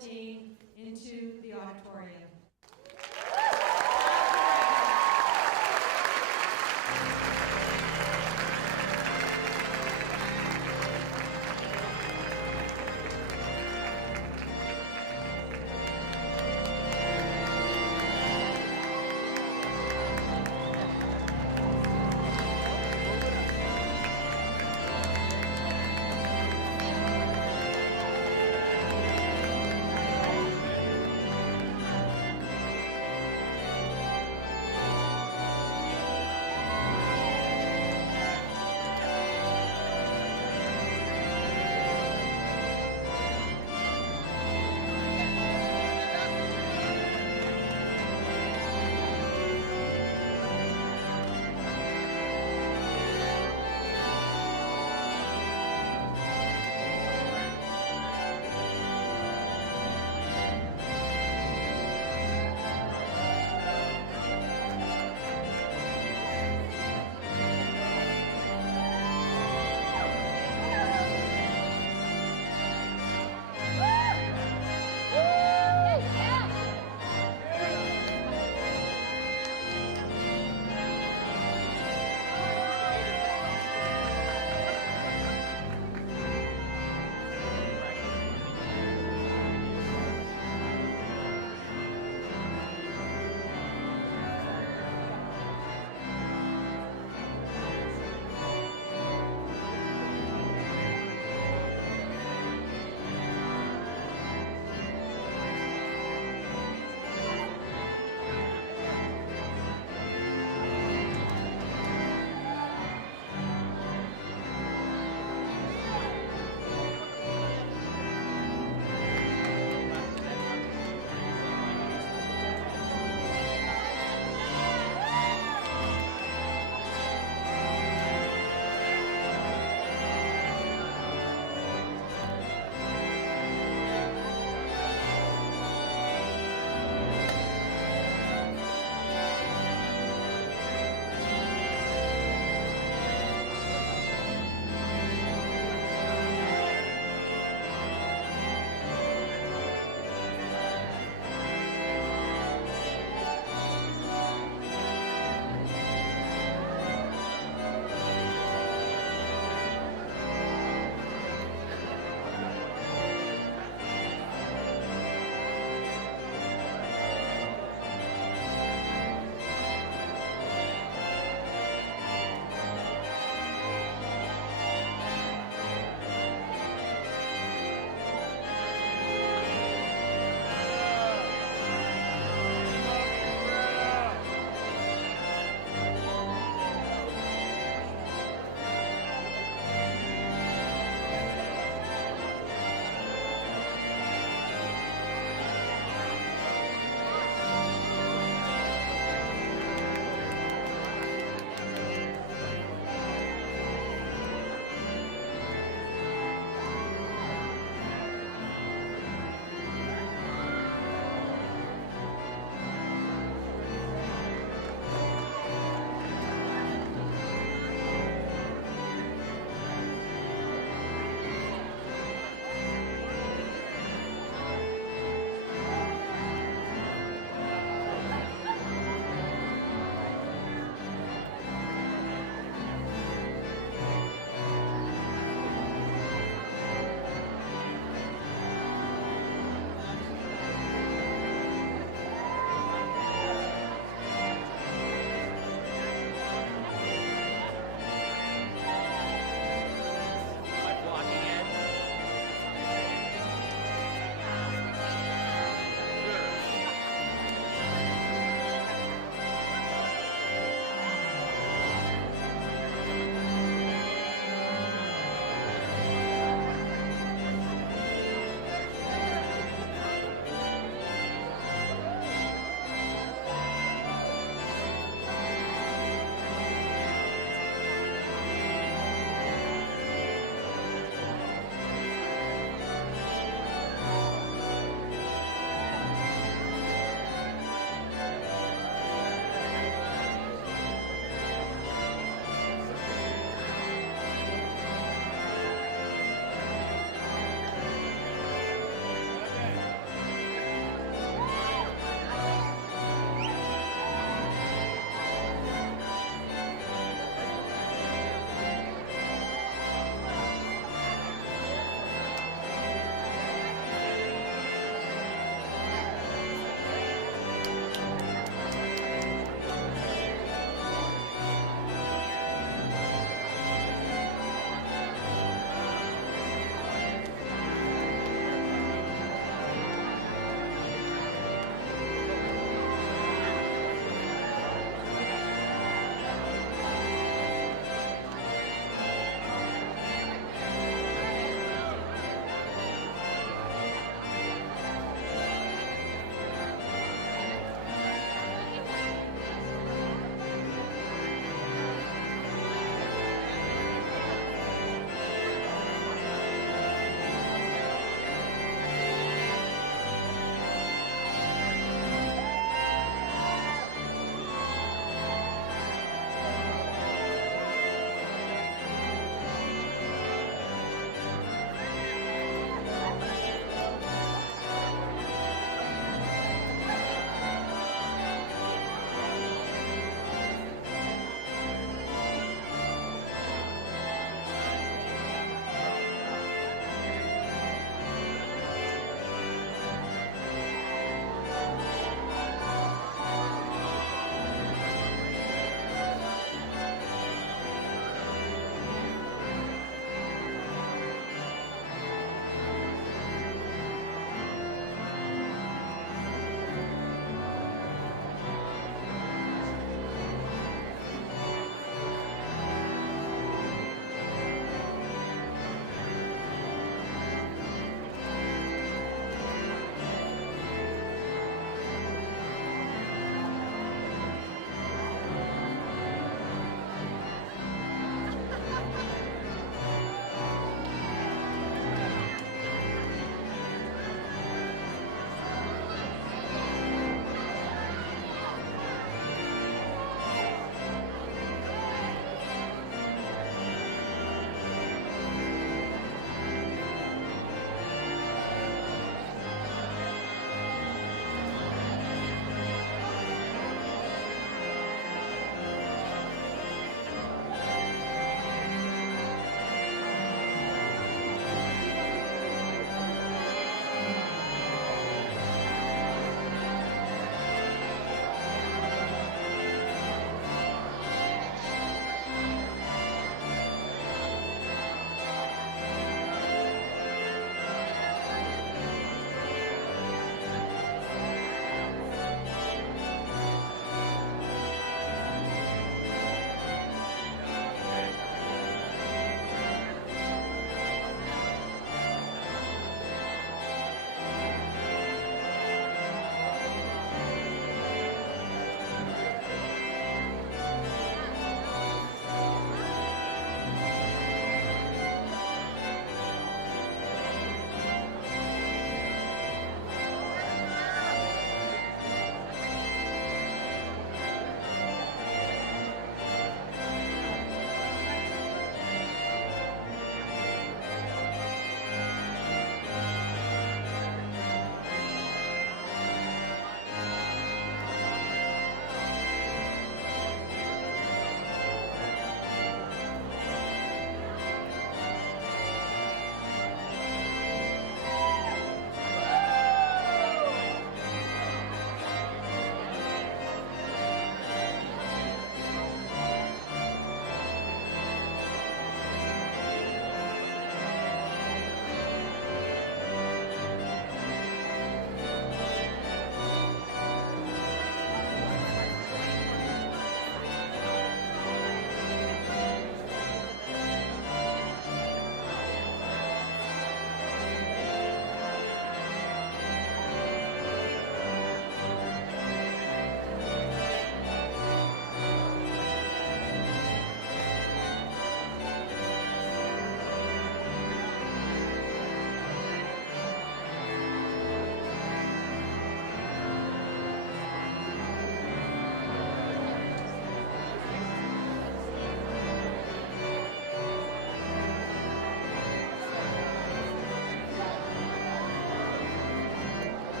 14 into the auditorium.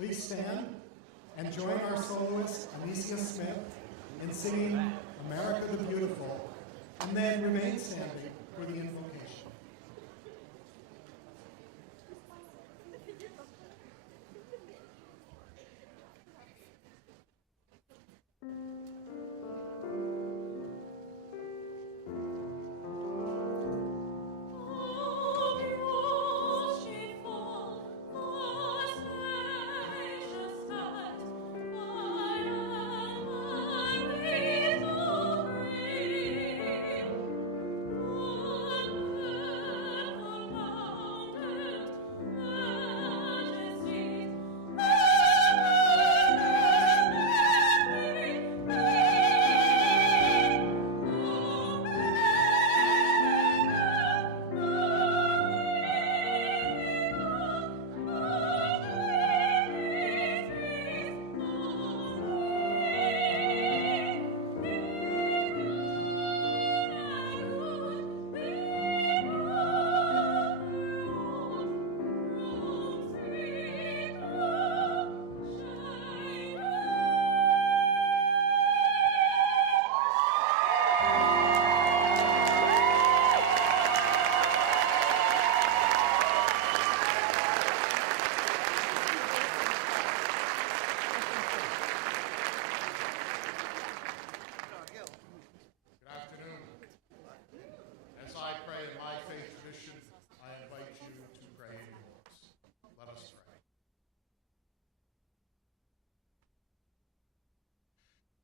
Please stand and join our soloist, Anicia Smith, in singing America the Beautiful, and then remain standing for the invocation.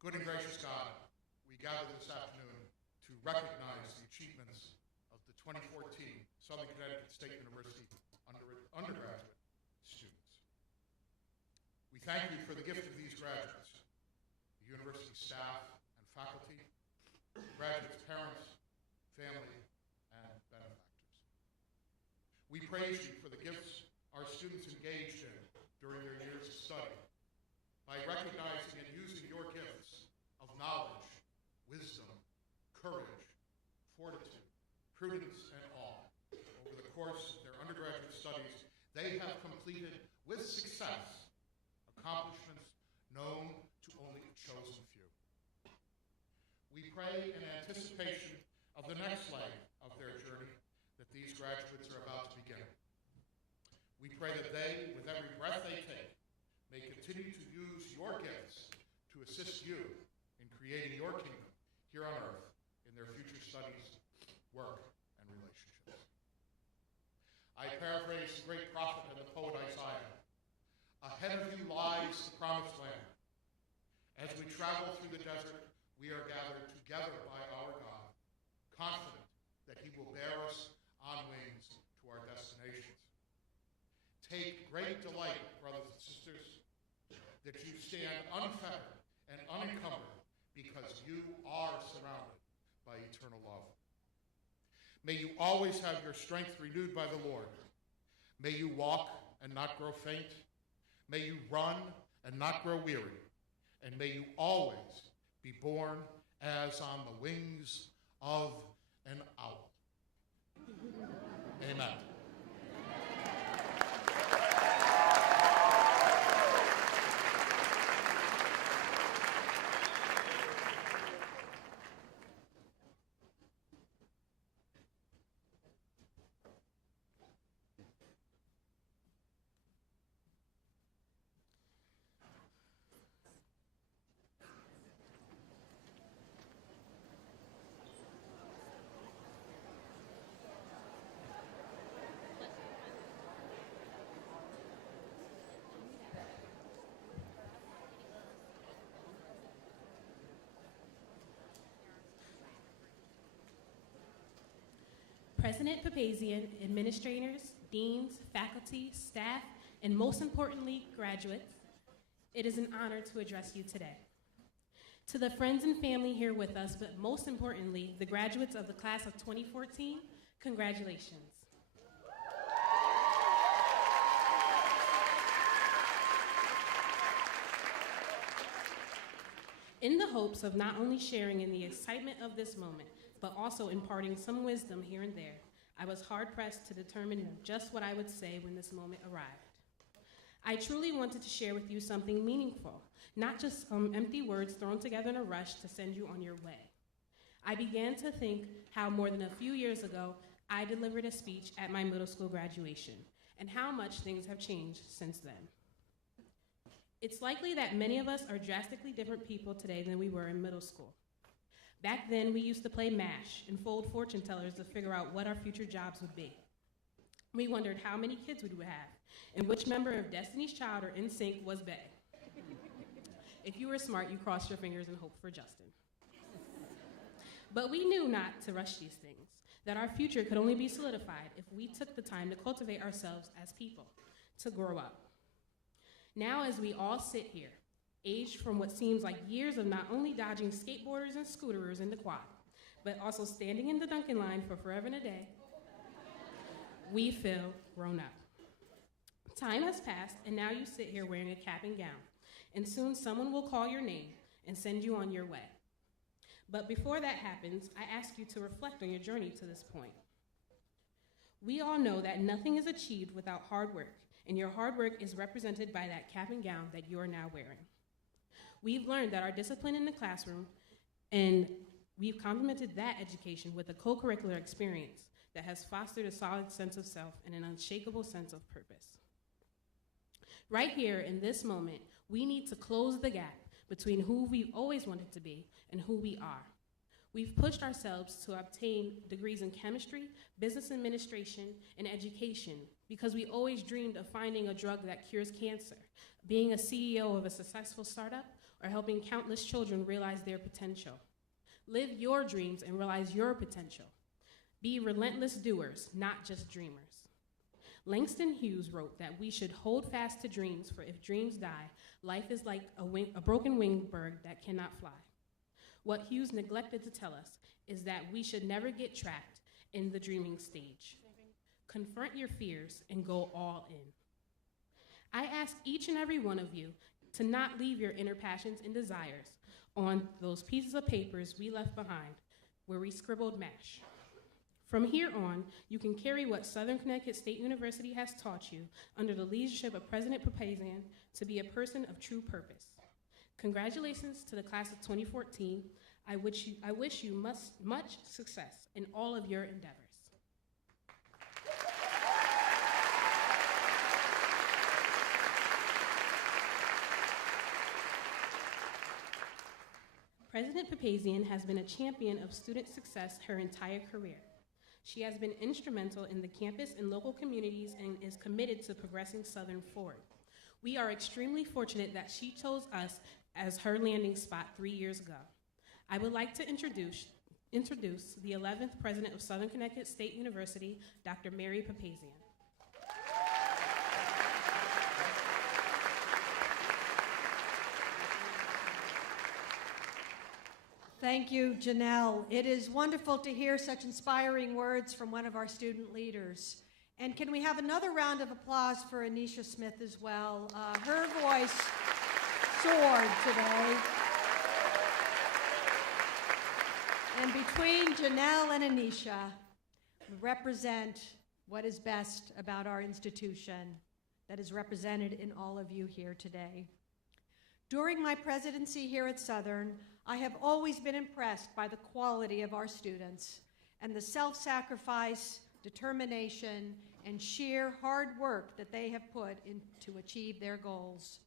Good and gracious God, we gather this afternoon to recognize the achievements of the 2014 Southern Connecticut State University undergraduate students. We thank you for the gift of these graduates, the university staff and faculty, the graduates' parents, family, and benefactors. We praise you for the gifts our students engaged in during their years of study by recognizing and using your gifts of knowledge, wisdom, courage, fortitude, prudence, and awe. Over the course of their undergraduate studies, they have completed with success accomplishments known to only a chosen few. We pray in anticipation of the next leg of their journey that these graduates are about to begin. We pray that they, with every breath they take, may continue to use your gifts to assist you in creating your kingdom here on earth in their future studies, work, and relationships. I paraphrase the great prophet and the poet Isaiah. Ahead of you lies the promised land. As we travel through the desert, we are gathered together by our God, confident that he will bear us on wings to our destinations. Take great delight, brothers and sisters, that you stand unfettered and unencumbered because you are surrounded by eternal love. May you always have your strength renewed by the Lord. May you walk and not grow faint. May you run and not grow weary. And may you always be born as on the wings of an owl. Amen. President Papazian, administrators, deans, faculty, staff, and most importantly, graduates, it is an honor to address you today. To the friends and family here with us, but most importantly, the graduates of the class of 2014, congratulations. In the hopes of not only sharing in the excitement of this moment, but also imparting some wisdom here and there, I was hard-pressed to determine just what I would say when this moment arrived. I truly wanted to share with you something meaningful, not just empty words thrown together in a rush to send you on your way. I began to think how more than a few years ago, I delivered a speech at my middle school graduation, and how much things have changed since then. It's likely that many of us are drastically different people today than we were in middle school. Back then, we used to play MASH and fold fortune tellers to figure out what our future jobs would be. We wondered how many kids we would have, and which member of Destiny's Child or NSYNC was bae. If you were smart, you crossed your fingers and hoped for Justin. But we knew not to rush these things, that our future could only be solidified if we took the time to cultivate ourselves as people, to grow up. Now, as we all sit here, aged from what seems like years of not only dodging skateboarders and scooterers in the quad, but also standing in the Dunkin' line for forever and a day, we feel grown up. Time has passed, and now you sit here wearing a cap and gown, and soon someone will call your name and send you on your way. But before that happens, I ask you to reflect on your journey to this point. We all know that nothing is achieved without hard work, and your hard work is represented by that cap and gown that you are now wearing. We've learned that our discipline in the classroom, and we've complemented that education with a co-curricular experience that has fostered a solid sense of self and an unshakable sense of purpose. Right here in this moment, we need to close the gap between who we've always wanted to be and who we are. We've pushed ourselves to obtain degrees in chemistry, business administration, and education because we always dreamed of finding a drug that cures cancer, being a CEO of a successful startup, or helping countless children realize their potential. Live your dreams and realize your potential. Be relentless doers, not just dreamers. Langston Hughes wrote that we should hold fast to dreams, for if dreams die, life is like a broken winged bird that cannot fly. What Hughes neglected to tell us is that we should never get trapped in the dreaming stage. Confront your fears and go all in. I ask each and every one of you to not leave your inner passions and desires on those pieces of papers we left behind where we scribbled MASH. From here on, you can carry what Southern Connecticut State University has taught you under the leadership of President Papazian to be a person of true purpose. Congratulations to the class of 2014. I wish you much success in all of your endeavors. President Papazian has been a champion of student success her entire career. She has been instrumental in the campus and local communities and is committed to progressing Southern forward. We are extremely fortunate that she chose us as her landing spot 3 years ago. I would like to introduce the 11th President of Southern Connecticut State University, Dr. Mary Papazian. Thank you, Janelle. It is wonderful to hear such inspiring words from one of our student leaders. And can we have another round of applause for Anisha Smith as well? Her voice soared today. And between Janelle and Anisha, we represent what is best about our institution that is represented in all of you here today. During my presidency here at Southern, I have always been impressed by the quality of our students and the self-sacrifice, determination, and sheer hard work that they have put in to achieve their goals.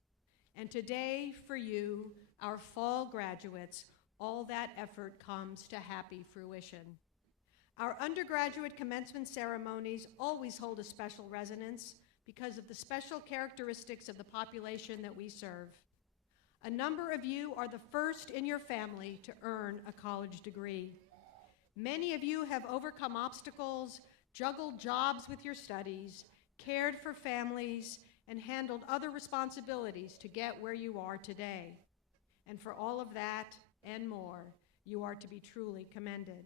And today, for you, our fall graduates, all that effort comes to happy fruition. Our undergraduate commencement ceremonies always hold a special resonance because of the special characteristics of the population that we serve. A number of you are the first in your family to earn a college degree. Many of you have overcome obstacles, juggled jobs with your studies, cared for families, and handled other responsibilities to get where you are today. And for all of that and more, you are to be truly commended.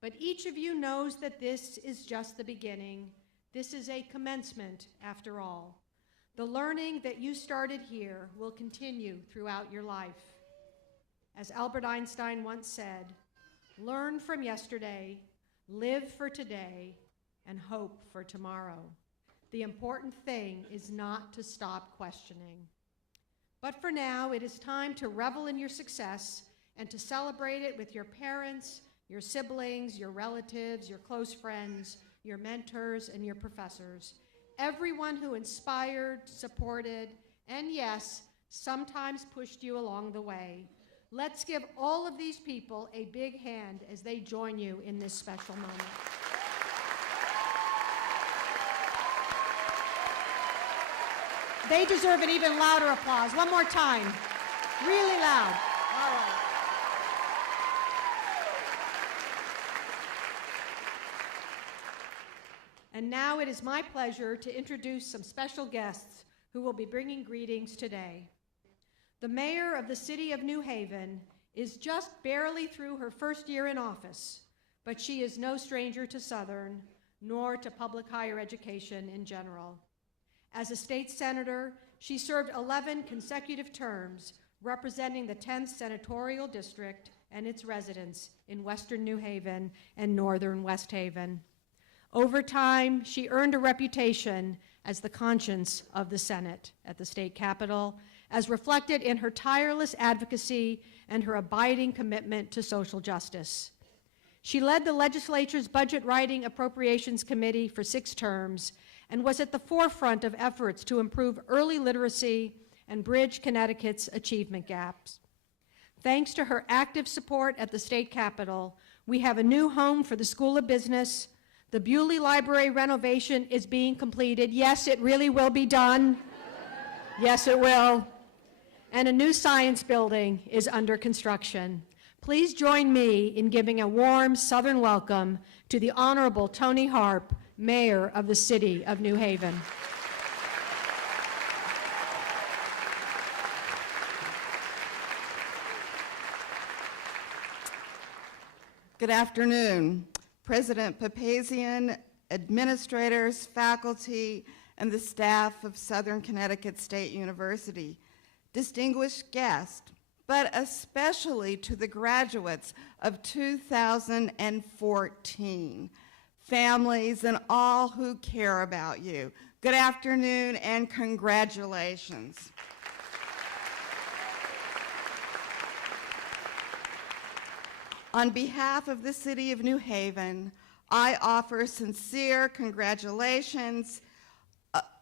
But each of you knows that this is just the beginning. This is a commencement, after all. The learning that you started here will continue throughout your life. As Albert Einstein once said, learn from yesterday, live for today, and hope for tomorrow. The important thing is not to stop questioning. But for now, it is time to revel in your success and to celebrate it with your parents, your siblings, your relatives, your close friends, your mentors, and your professors. Everyone who inspired, supported, and yes, sometimes pushed you along the way. Let's give all of these people a big hand as they join you in this special moment. They deserve an even louder applause. One more time. Really loud. All right. And now it is my pleasure to introduce some special guests who will be bringing greetings today. The mayor of the city of New Haven is just barely through her first year in office, but she is no stranger to Southern, nor to public higher education in general. As a state senator, she served 11 consecutive terms representing the 10th Senatorial District and its residents in Western New Haven and Northern West Haven. Over time, she earned a reputation as the conscience of the Senate at the state capitol, as reflected in her tireless advocacy and her abiding commitment to social justice. She led the legislature's Budget Writing Appropriations Committee for 6 terms and was at the forefront of efforts to improve early literacy and bridge Connecticut's achievement gaps. Thanks to her active support at the state capitol, we have a new home for the School of Business. The Bewley Library renovation is being completed. Yes, it really will be done. Yes, it will. And a new science building is under construction. Please join me in giving a warm Southern welcome to the Honorable Tony Harp, Mayor of the City of New Haven. Good afternoon, President Papazian, administrators, faculty, and the staff of Southern Connecticut State University, distinguished guests, but especially to the graduates of 2014, families, and all who care about you. Good afternoon and congratulations. On behalf of the City of New Haven, I offer sincere congratulations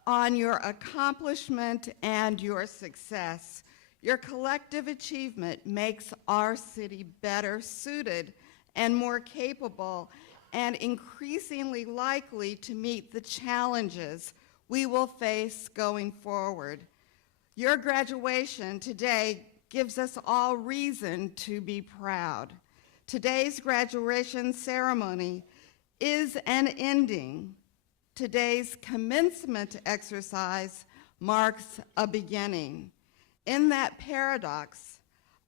on your accomplishment and your success. Your collective achievement makes our city better suited and more capable and increasingly likely to meet the challenges we will face going forward. Your graduation today gives us all reason to be proud. Today's graduation ceremony is an ending. Today's commencement exercise marks a beginning. In that paradox,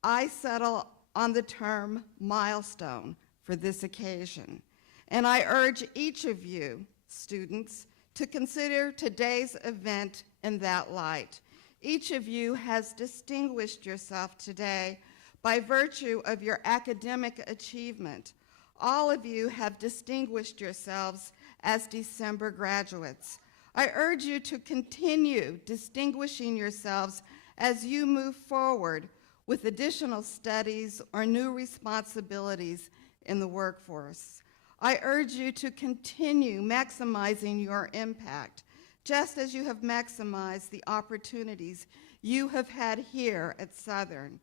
I settle on the term milestone for this occasion. And I urge each of you, students, to consider today's event in that light. Each of you has distinguished yourself today by virtue of your academic achievement. All of you have distinguished yourselves as December graduates. I urge you to continue distinguishing yourselves as you move forward with additional studies or new responsibilities in the workforce. I urge you to continue maximizing your impact, just as you have maximized the opportunities you have had here at Southern.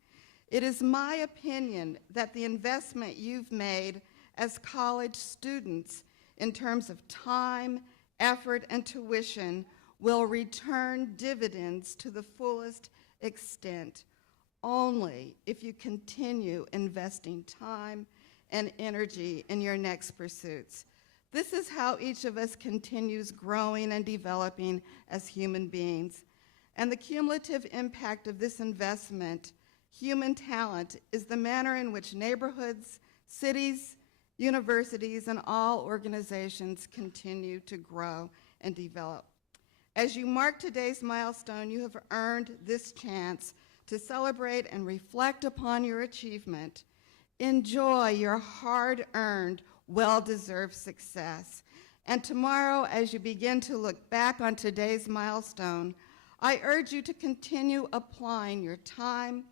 It is my opinion that the investment you've made as college students in terms of time, effort, and tuition will return dividends to the fullest extent only if you continue investing time and energy in your next pursuits. This is how each of us continues growing and developing as human beings. And the cumulative impact of this investment, human talent, is the manner in which neighborhoods, cities, universities, and all organizations continue to grow and develop. As you mark today's milestone, you have earned this chance to celebrate and reflect upon your achievement. Enjoy your hard-earned, well-deserved success, And tomorrow, as you begin to look back on today's milestone, I urge you to continue applying your time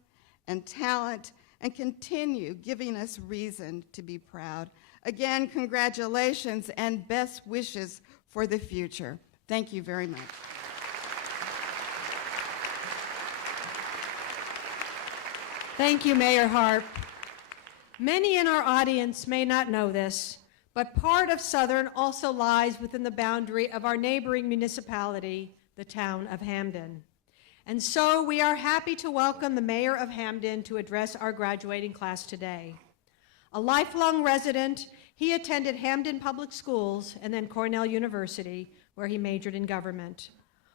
and talent and continue giving us reason to be proud. Again, congratulations and best wishes for the future. Thank you very much. Thank you, Mayor Harp. Many in our audience may not know this, but part of Southern also lies within the boundary of our neighboring municipality, the town of Hamden. And so we are happy to welcome the Mayor of Hamden to address our graduating class today. A lifelong resident, he attended Hamden Public Schools and then Cornell University, where he majored in government.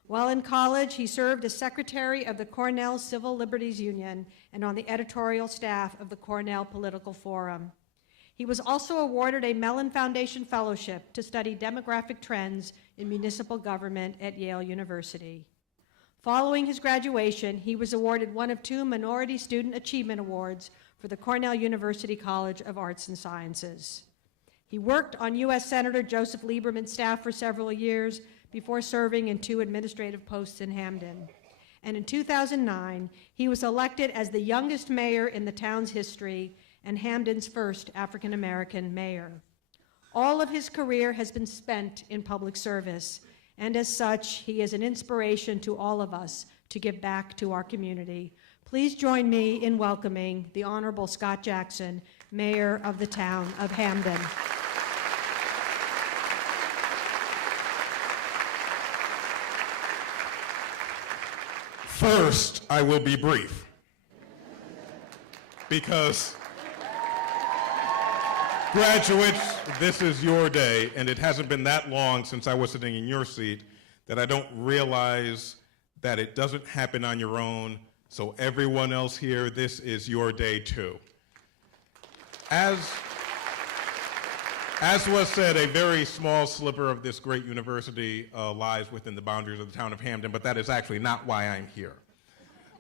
While in college, he served as secretary of the Cornell Civil Liberties Union and on the editorial staff of the Cornell Political Forum. He was also awarded a Mellon Foundation Fellowship to study demographic trends in municipal government at Yale University. Following his graduation, he was awarded one of 2 Minority Student Achievement Awards for the Cornell University College of Arts and Sciences. He worked on U.S. Senator Joseph Lieberman's staff for several years before serving in 2 administrative posts in Hamden. And in 2009, he was elected as the youngest mayor in the town's history and Hamden's first African-American mayor. All of his career has been spent in public service, and as such, he is an inspiration to all of us to give back to our community. Please join me in welcoming the Honorable Scott Jackson, Mayor of the town of Hamden. First, I will be brief, because graduates, this is your day, and it hasn't been that long since I was sitting in your seat that I don't realize that it doesn't happen on your own. So everyone else here, this is your day too. As was said, a very small sliver of this great university lies within the boundaries of the town of Hamden, but that is actually not why I'm here.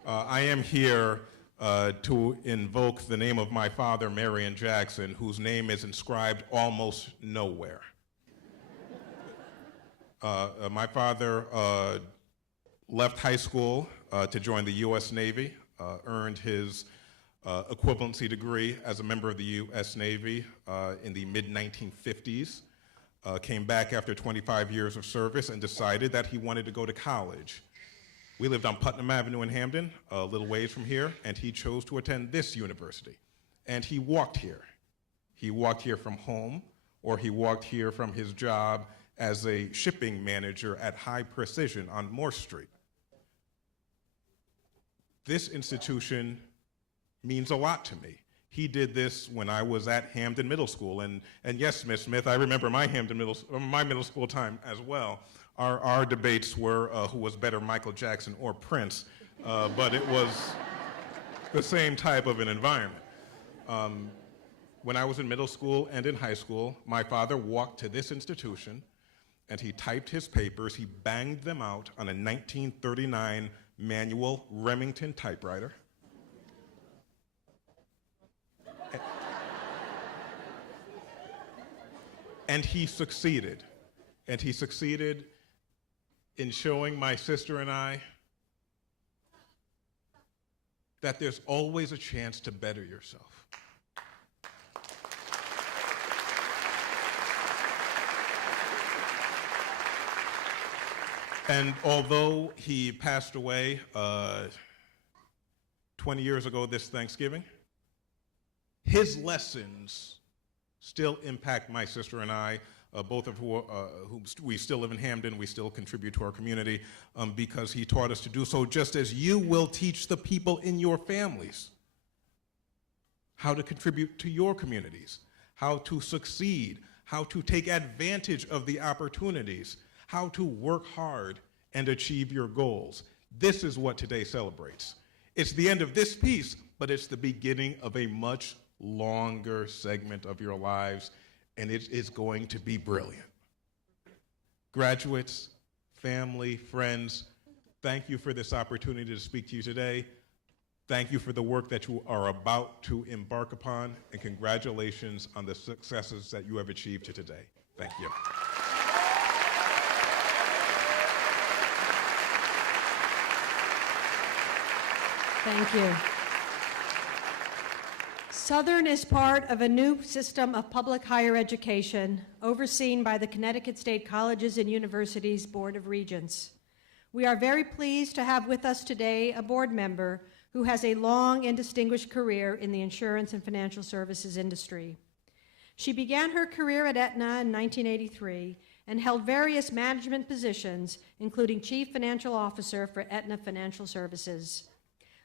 I am here to invoke the name of my father, Marion Jackson, whose name is inscribed almost nowhere. My father left high school to join the U.S. Navy, earned his equivalency degree as a member of the U.S. Navy in the mid-1950s, came back after 25 years of service and decided that he wanted to go to college. We lived on Putnam Avenue in Hamden, a little ways from here, and he chose to attend this university. And he walked here. He walked here from home, or he walked here from his job as a shipping manager at High Precision on Morse Street. This institution means a lot to me. He did this when I was at Hamden Middle School, and yes, Ms. Smith, I remember my middle school time as well. Our debates were who was better, Michael Jackson or Prince, but it was the same type of an environment. When I was in middle school and in high school, my father walked to this institution and he typed his papers, he banged them out on a 1939 manual Remington typewriter. And he succeeded. And he succeeded in showing my sister and I that there's always a chance to better yourself. And although he passed away 20 years ago this Thanksgiving, his lessons still impact my sister and I, both of who we still live in Hamden, we still contribute to our community because he taught us to do so, just as you will teach the people in your families how to contribute to your communities, how to succeed, how to take advantage of the opportunities, how to work hard and achieve your goals. This is what today celebrates. It's the end of this piece, but it's the beginning of a much longer segment of your lives, and it is going to be brilliant. Graduates, family, friends, thank you for this opportunity to speak to you today. Thank you for the work that you are about to embark upon, and congratulations on the successes that you have achieved to today. Thank you. Thank you. Southern is part of a new system of public higher education overseen by the Connecticut State Colleges and Universities Board of Regents. We are very pleased to have with us today a board member who has a long and distinguished career in the insurance and financial services industry. She began her career at Aetna in 1983 and held various management positions, including Chief Financial Officer for Aetna Financial Services.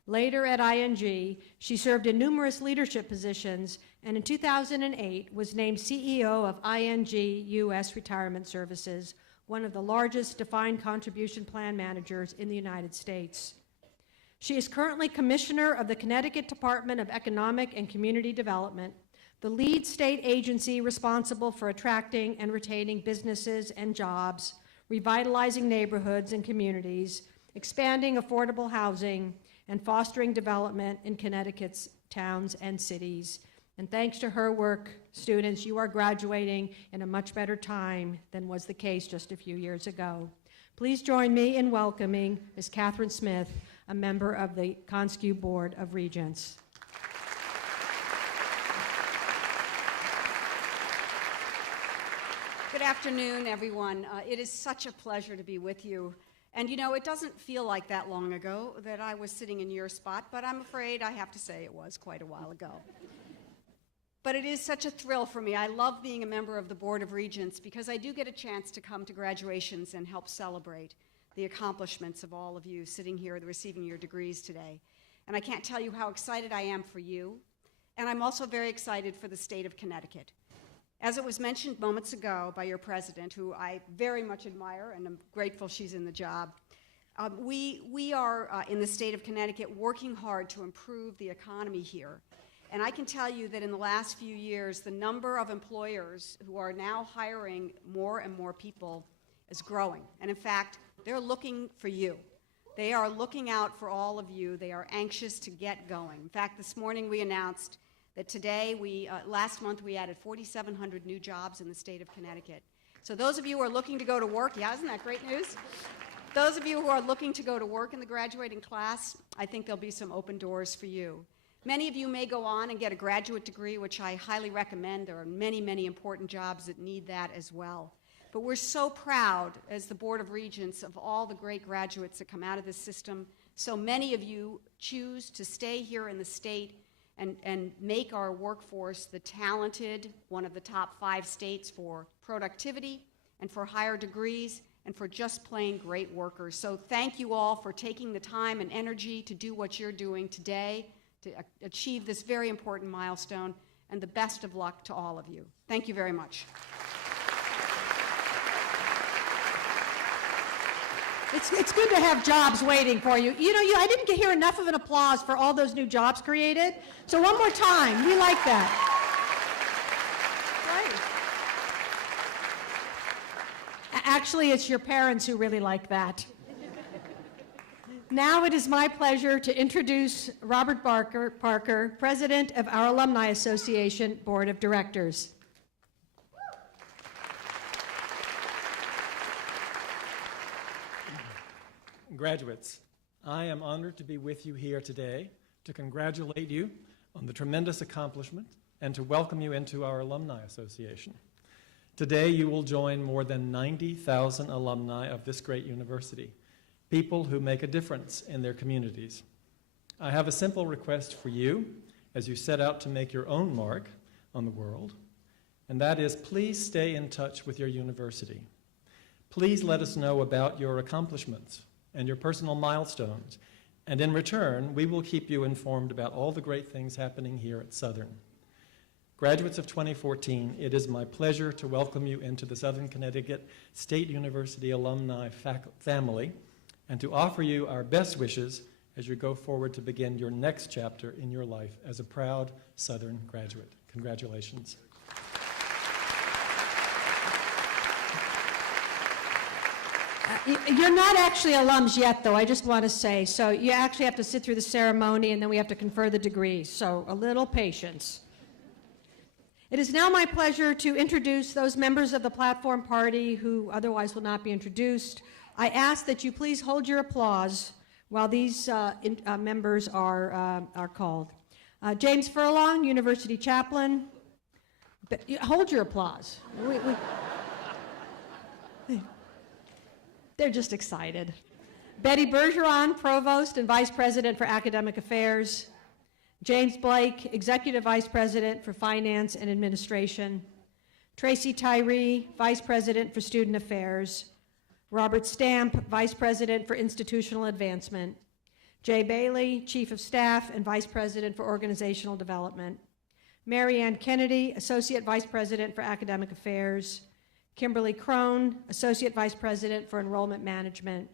Later at ING, she served in numerous leadership positions and in 2008 was named CEO of ING U.S. Retirement Services, one of the largest defined contribution plan managers in the United States. She is currently Commissioner of the Connecticut Department of Economic and Community Development, the lead state agency responsible for attracting and retaining businesses and jobs, revitalizing neighborhoods and communities, expanding affordable housing, and fostering development in Connecticut's towns and cities. And thanks to her work, students, you are graduating in a much better time than was the case just a few years ago. Please join me in welcoming Ms. Catherine Smith, a member of the Conscue Board of Regents. Good afternoon, everyone. It is such a pleasure to be with you. And you know, it doesn't feel like that long ago that I was sitting in your spot, but I'm afraid I have to say it was quite a while ago. But it is such a thrill for me. I love being a member of the Board of Regents because I do get a chance to come to graduations and help celebrate the accomplishments of all of you sitting here receiving your degrees today. And I can't tell you how excited I am for you, and I'm also very excited for the state of Connecticut. As it was mentioned moments ago by your president, who I very much admire and I'm grateful she's in the job, we are in the state of Connecticut working hard to improve the economy here. And I can tell you that in the last few years, the number of employers who are now hiring more and more people is growing. And in fact, they're looking for you. They are looking out for all of you. They are anxious to get going. In fact, this morning we announced that today, last month we added 4,700 new jobs in the state of Connecticut. So those of you who are looking to go to work, yeah, isn't that great news? Those of you who are looking to go to work in the graduating class, I think there'll be some open doors for you. Many of you may go on and get a graduate degree, which I highly recommend. There are many, many important jobs that need that as well. But we're so proud, as the Board of Regents, of all the great graduates that come out of this system. So many of you choose to stay here in the state and make our workforce the talented, one of the top 5 states for productivity and for higher degrees and for just plain great workers. So thank you all for taking the time and energy to do what you're doing today to achieve this very important milestone, and the best of luck to all of you. Thank you very much. It's good to have jobs waiting for you. You know, I didn't hear enough of an applause for all those new jobs created. So one more time, we like that. Right. Actually, it's your parents who really like that. Now it is my pleasure to introduce Robert Parker, President of our Alumni Association Board of Directors. Graduates, I am honored to be with you here today to congratulate you on the tremendous accomplishment and to welcome you into our Alumni Association. Today you will join more than 90,000 alumni of this great university, people who make a difference in their communities. I have a simple request for you as you set out to make your own mark on the world, and that is please stay in touch with your university. Please let us know about your accomplishments and your personal milestones, and in return, we will keep you informed about all the great things happening here at Southern. Graduates of 2014, it is my pleasure to welcome you into the Southern Connecticut State University alumni family and to offer you our best wishes as you go forward to begin your next chapter in your life as a proud Southern graduate. Congratulations. You're not actually alums yet, though, I just want to say. So you actually have to sit through the ceremony, and then we have to confer the degrees. So a little patience. It is now my pleasure to introduce those members of the platform party who otherwise will not be introduced. I ask that you please hold your applause while these members are called. James Furlong, University Chaplain. Hold your applause. They're just excited. Betty Bergeron, Provost and Vice President for Academic Affairs. James Blake, Executive Vice President for Finance and Administration. Tracy Tyree, Vice President for Student Affairs. Robert Stamp, Vice President for Institutional Advancement. Jay Bailey, Chief of Staff and Vice President for Organizational Development. Mary Ann Kennedy, Associate Vice President for Academic Affairs. Kimberly Crone, Associate Vice President for Enrollment Management.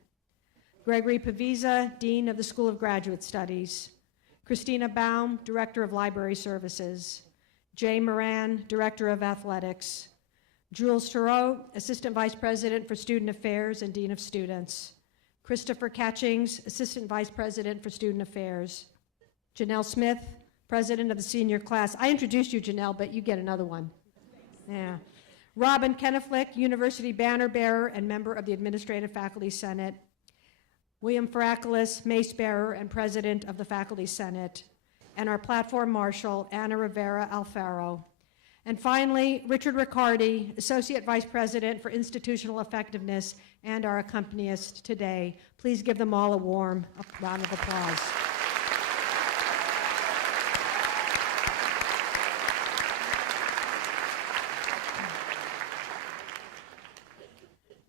Gregory Pavisa, Dean of the School of Graduate Studies. Christina Baum, Director of Library Services. Jay Moran, Director of Athletics. Jules Thoreau, Assistant Vice President for Student Affairs and Dean of Students. Christopher Catchings, Assistant Vice President for Student Affairs. Janelle Smith, President of the Senior Class. I introduced you, Janelle, but you get another one. Yeah. Robin Kenneflick, University Banner Bearer and member of the Administrative Faculty Senate. William Faracalis, Mace Bearer and President of the Faculty Senate. And our platform marshal, Anna Rivera Alfaro. And finally, Richard Riccardi, Associate Vice President for Institutional Effectiveness and our accompanist today. Please give them all a warm round of applause.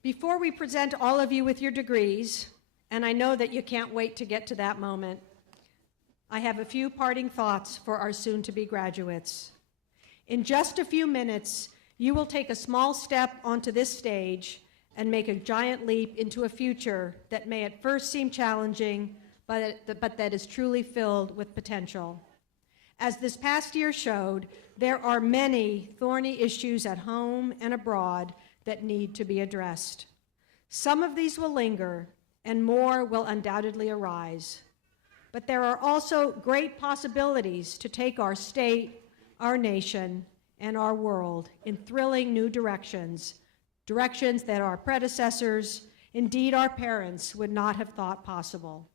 Before we present all of you with your degrees, and I know that you can't wait to get to that moment, I have a few parting thoughts for our soon-to-be graduates. In just a few minutes, you will take a small step onto this stage and make a giant leap into a future that may at first seem challenging, but that is truly filled with potential. As this past year showed, there are many thorny issues at home and abroad that need to be addressed. Some of these will linger, and more will undoubtedly arise. But there are also great possibilities to take our state, our nation, and our world in thrilling new directions, directions that our predecessors, indeed our parents, would not have thought possible.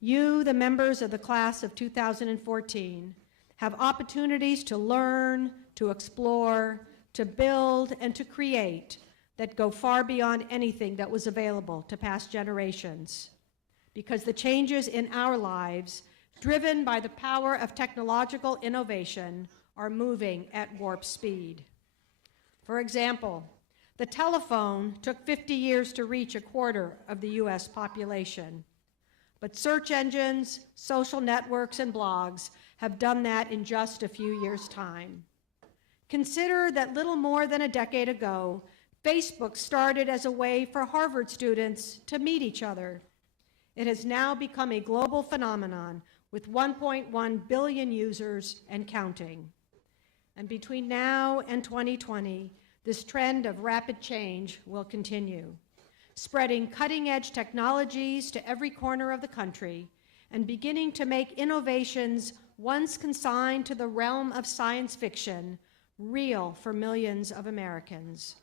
You, the members of the class of 2014, have opportunities to learn, to explore, to build, and to create that go far beyond anything that was available to past generations. Because the changes in our lives, driven by the power of technological innovation, are moving at warp speed. For example, the telephone took 50 years to reach a quarter of the US population. But search engines, social networks, and blogs have done that in just a few years' time. Consider that little more than a decade ago, Facebook started as a way for Harvard students to meet each other. It has now become a global phenomenon with 1.1 billion users and counting. And between now and 2020, this trend of rapid change will continue, spreading cutting-edge technologies to every corner of the country and beginning to make innovations once consigned to the realm of science fiction real for millions of Americans.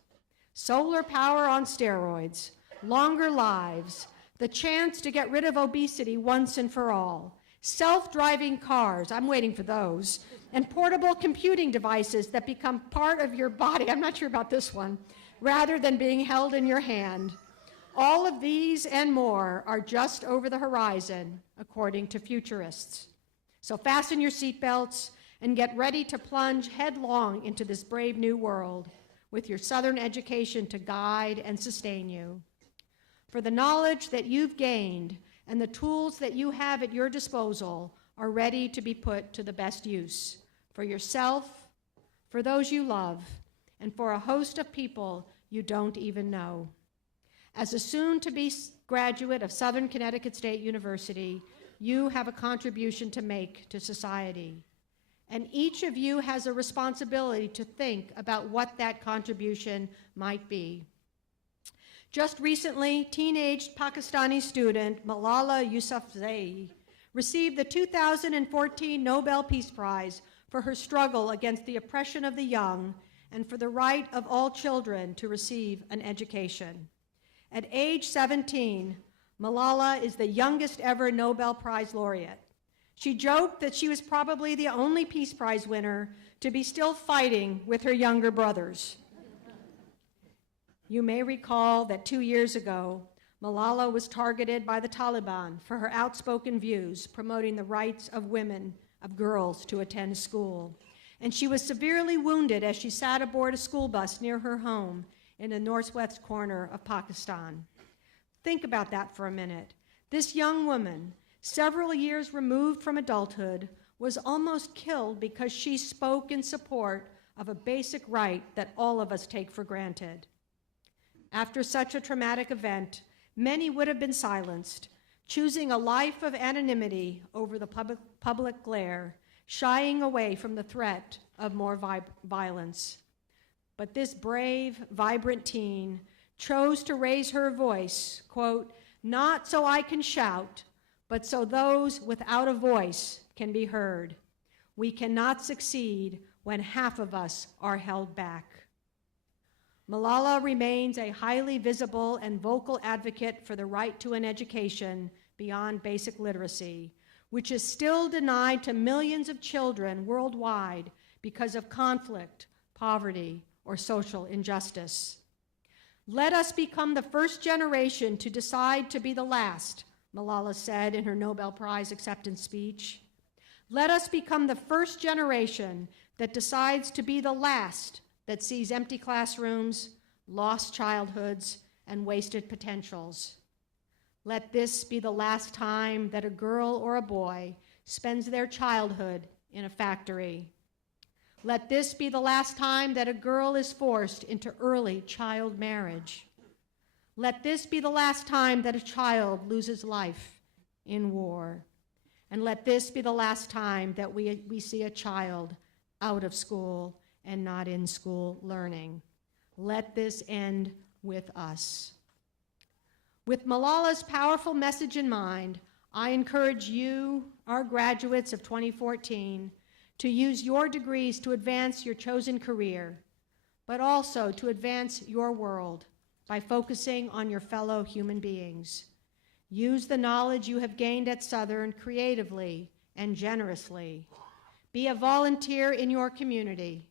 Solar power on steroids, longer lives, the chance to get rid of obesity once and for all, self-driving cars, I'm waiting for those, and portable computing devices that become part of your body, I'm not sure about this one, rather than being held in your hand. All of these and more are just over the horizon, according to futurists. So fasten your seatbelts and get ready to plunge headlong into this brave new world with your Southern education to guide and sustain you. For the knowledge that you've gained and the tools that you have at your disposal are ready to be put to the best use for yourself, for those you love, and for a host of people you don't even know. As a soon-to-be graduate of Southern Connecticut State University, you have a contribution to make to society. And each of you has a responsibility to think about what that contribution might be. Just recently, teenage Pakistani student Malala Yousafzai received the 2014 Nobel Peace Prize for her struggle against the oppression of the young and for the right of all children to receive an education. At age 17, Malala is the youngest ever Nobel Prize laureate. She joked that she was probably the only Peace Prize winner to be still fighting with her younger brothers. You may recall that 2 years ago, Malala was targeted by the Taliban for her outspoken views promoting the rights of women, of girls to attend school. And she was severely wounded as she sat aboard a school bus near her home in the northwest corner of Pakistan. Think about that for a minute. This young woman, several years removed from adulthood, was almost killed because she spoke in support of a basic right that all of us take for granted. After such a traumatic event, many would have been silenced, choosing a life of anonymity over the public glare, shying away from the threat of more violence. But this brave, vibrant teen chose to raise her voice, quote, "not so I can shout, but so those without a voice can be heard. We cannot succeed when half of us are held back." Malala remains a highly visible and vocal advocate for the right to an education beyond basic literacy, which is still denied to millions of children worldwide because of conflict, poverty, or social injustice. Let us become the first generation to decide to be the last, Malala said in her Nobel Prize acceptance speech. Let us become the first generation that decides to be the last that sees empty classrooms, lost childhoods, and wasted potentials. Let this be the last time that a girl or a boy spends their childhood in a factory. Let this be the last time that a girl is forced into early child marriage. Let this be the last time that a child loses life in war. And let this be the last time that we see a child out of school and not in school learning. Let this end with us. With Malala's powerful message in mind, I encourage you, our graduates of 2014, to use your degrees to advance your chosen career, but also to advance your world by focusing on your fellow human beings. Use the knowledge you have gained at Southern creatively and generously. Be a volunteer in your community.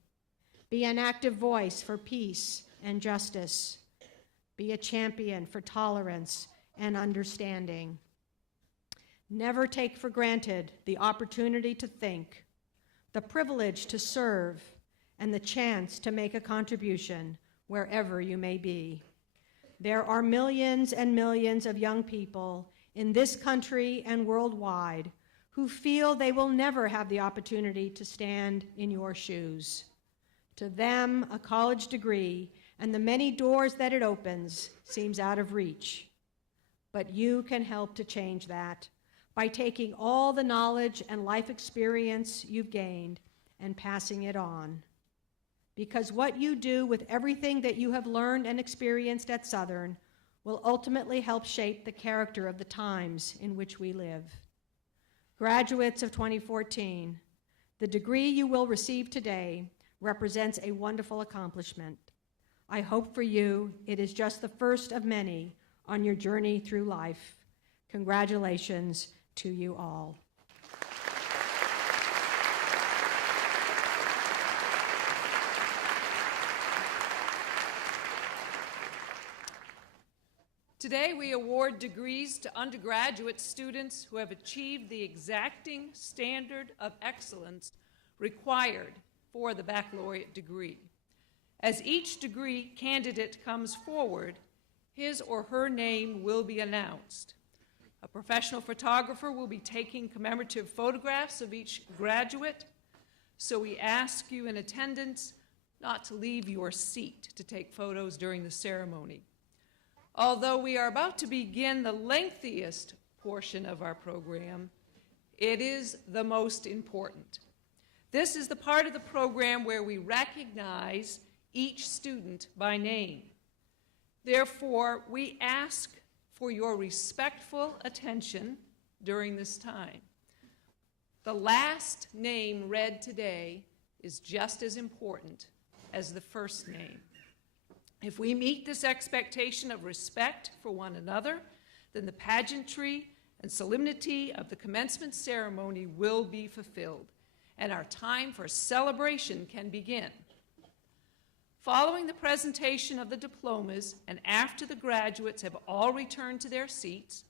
Be an active voice for peace and justice. Be a champion for tolerance and understanding. Never take for granted the opportunity to think, the privilege to serve, and the chance to make a contribution wherever you may be. There are millions and millions of young people in this country and worldwide who feel they will never have the opportunity to stand in your shoes. To them, a college degree and the many doors that it opens seems out of reach. But you can help to change that by taking all the knowledge and life experience you've gained and passing it on. Because what you do with everything that you have learned and experienced at Southern will ultimately help shape the character of the times in which we live. Graduates of 2014, the degree you will receive today represents a wonderful accomplishment. I hope for you it is just the first of many on your journey through life. Congratulations to you all. Today, we award degrees to undergraduate students who have achieved the exacting standard of excellence required for the baccalaureate degree. As each degree candidate comes forward, his or her name will be announced. A professional photographer will be taking commemorative photographs of each graduate, so we ask you in attendance not to leave your seat to take photos during the ceremony. Although we are about to begin the lengthiest portion of our program, it is the most important. This is the part of the program where we recognize each student by name. Therefore, we ask for your respectful attention during this time. The last name read today is just as important as the first name. If we meet this expectation of respect for one another, then the pageantry and solemnity of the commencement ceremony will be fulfilled, and our time for celebration can begin. Following the presentation of the diplomas and after the graduates have all returned to their seats,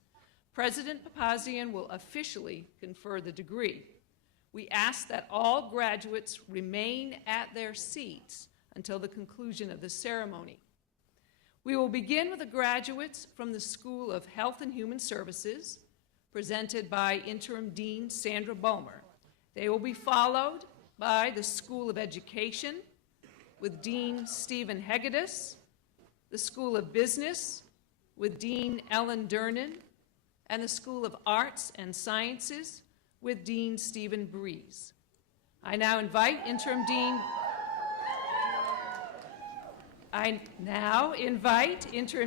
President Papazian will officially confer the degree. We ask that all graduates remain at their seats until the conclusion of the ceremony. We will begin with the graduates from the School of Health and Human Services, presented by Interim Dean Sandra Bomer. They will be followed by the School of Education with Dean Stephen Hegedus, the School of Business with Dean Ellen Dernan, and the School of Arts and Sciences with Dean Stephen Breeze. I now invite Interim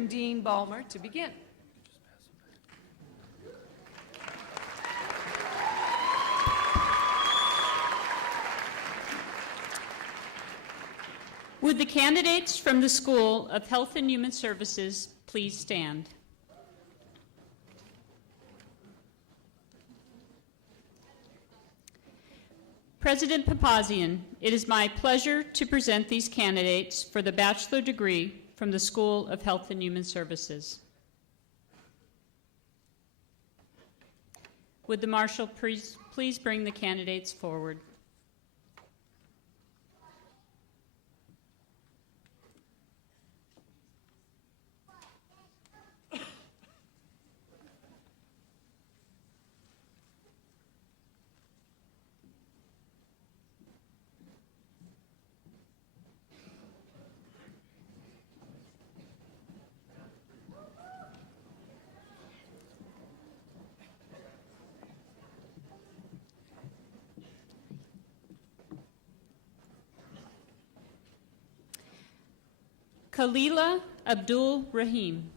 Dean Balmer to begin. Would the candidates from the School of Health and Human Services please stand? President Papazian, it is my pleasure to present these candidates for the bachelor degree from the School of Health and Human Services. Would the Marshal please bring the candidates forward? Khalila Abdul Rahim.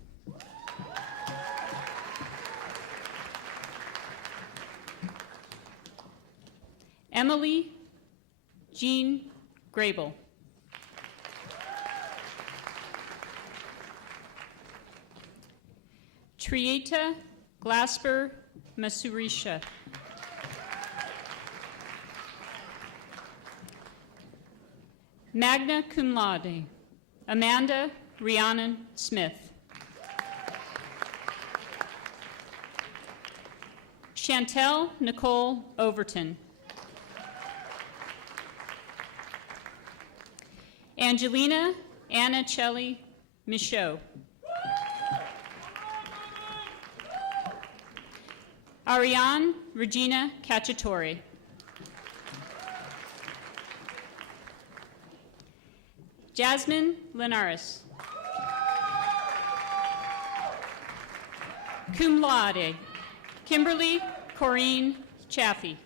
Emily Jean Grable. Trieta Glasper Masurisha. Magna cum laude, Amanda Rhiannon Smith. Chantel Nicole Overton. Angelina Anna Celli Michaud. Ariane Regina Cacciatore. Jasmine Linares. Cum laude, Kimberly Corrine Chaffee.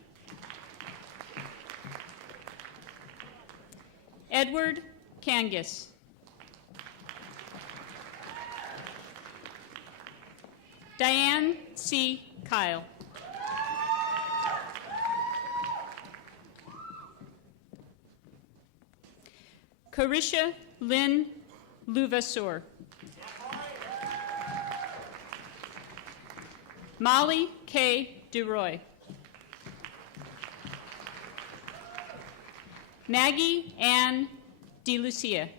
Edward Kangas. Diane C. Kyle. Carisha Lynn Louvasseur. Molly K. DeRoy. Maggie Ann DeLucia.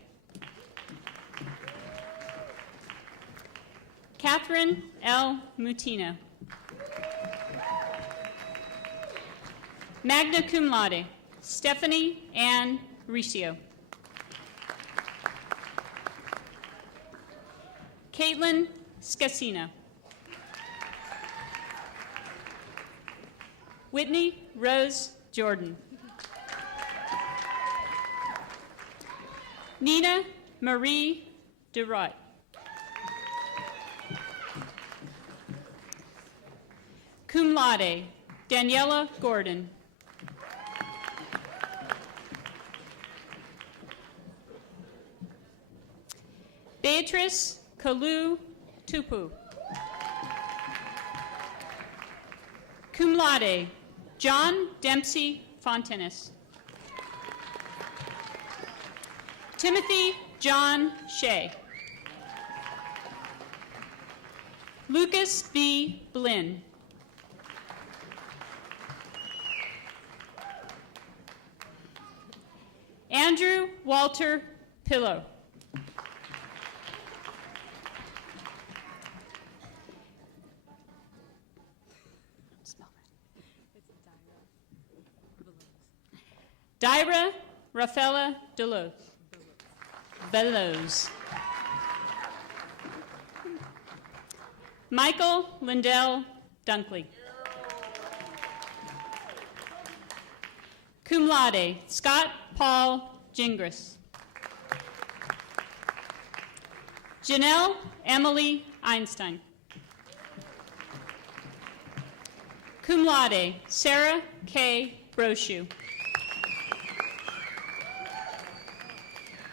Catherine L. Mutino. Magna cum laude, Stephanie Ann Riccio. Caitlin Scassino. Whitney Rose Jordan. Nina Marie DeRoy. Cum laude, Daniela Gordon. Beatrice Kalu Tupu. Cum laude, John Dempsey Fontenis. Timothy John Shea. Lucas V. Blinn. Andrew Walter Pillow. Dyra Rafaela Bellows. Michael Lindell Dunkley. Cum laude, Scott Paul Gingras. Janelle Emily Einstein. Cum laude, Sarah K. Brochu.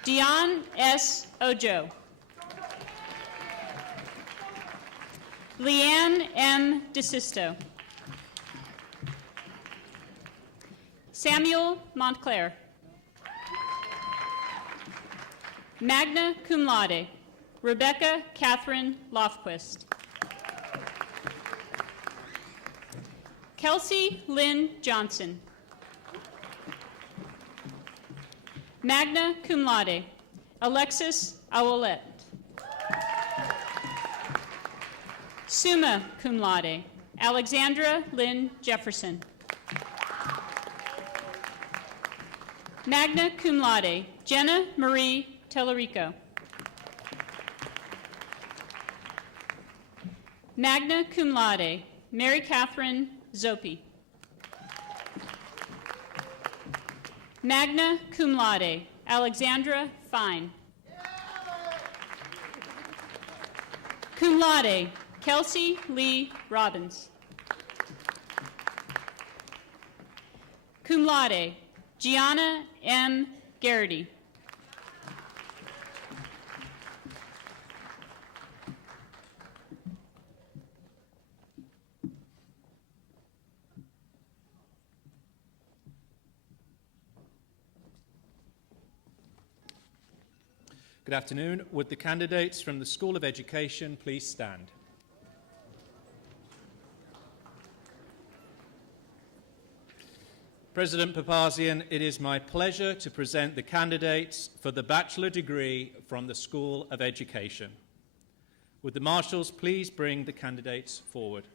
Dion S. Ojo. Leanne M. DeSisto. Samuel Montclair. Magna cum laude, Rebecca Catherine Lofquist. Kelsey Lynn Johnson. Magna cum laude, Alexis Owlette. Summa cum laude, Alexandra Lynn Jefferson. Magna cum laude, Jenna Marie Tellerico. Magna cum laude, Mary Catherine Zoppi. Magna cum laude, Alexandra Fine. Cum laude, Kelsey Lee Robbins. Cum laude, Gianna M. Garrity. Good afternoon. Would the candidates from the School of Education please stand? President Papazian, it is my pleasure to present the candidates for the bachelor degree from the School of Education. Would the marshals please bring the candidates forward?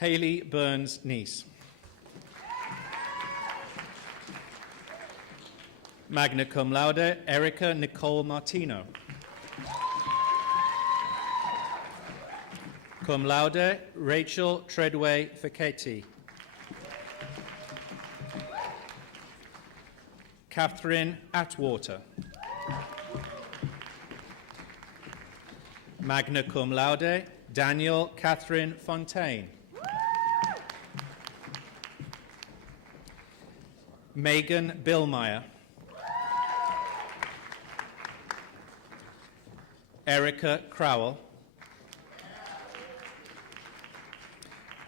Haley Burns Niece. Magna cum laude, Erica Nicole Martino. Cum laude, Rachel Treadway Ficchetti. Catherine Atwater. Magna cum laude, Daniel Catherine Fontaine. Megan Billmeyer. Erica Crowell.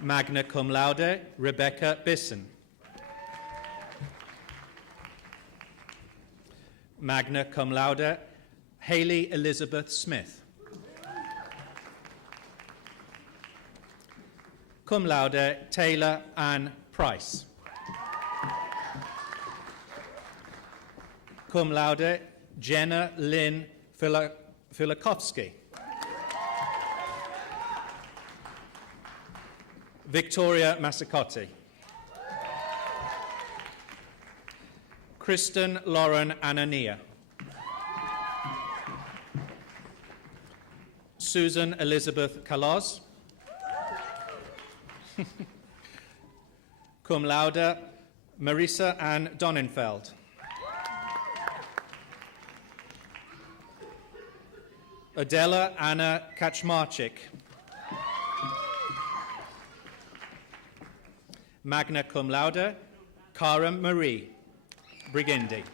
Magna cum laude, Rebecca Bisson. Magna cum laude, Hayley Elizabeth Smith. Cum laude, Taylor Ann Price. Cum laude, Jenna Lynn Filakovsky. Victoria Massicotti. Kristen Lauren Anania. Susan Elizabeth Kalos. Cum laude, Marisa Ann Donenfeld. Adela Anna Kaczmarczyk. Magna cum laude, Cara Marie Brigindi.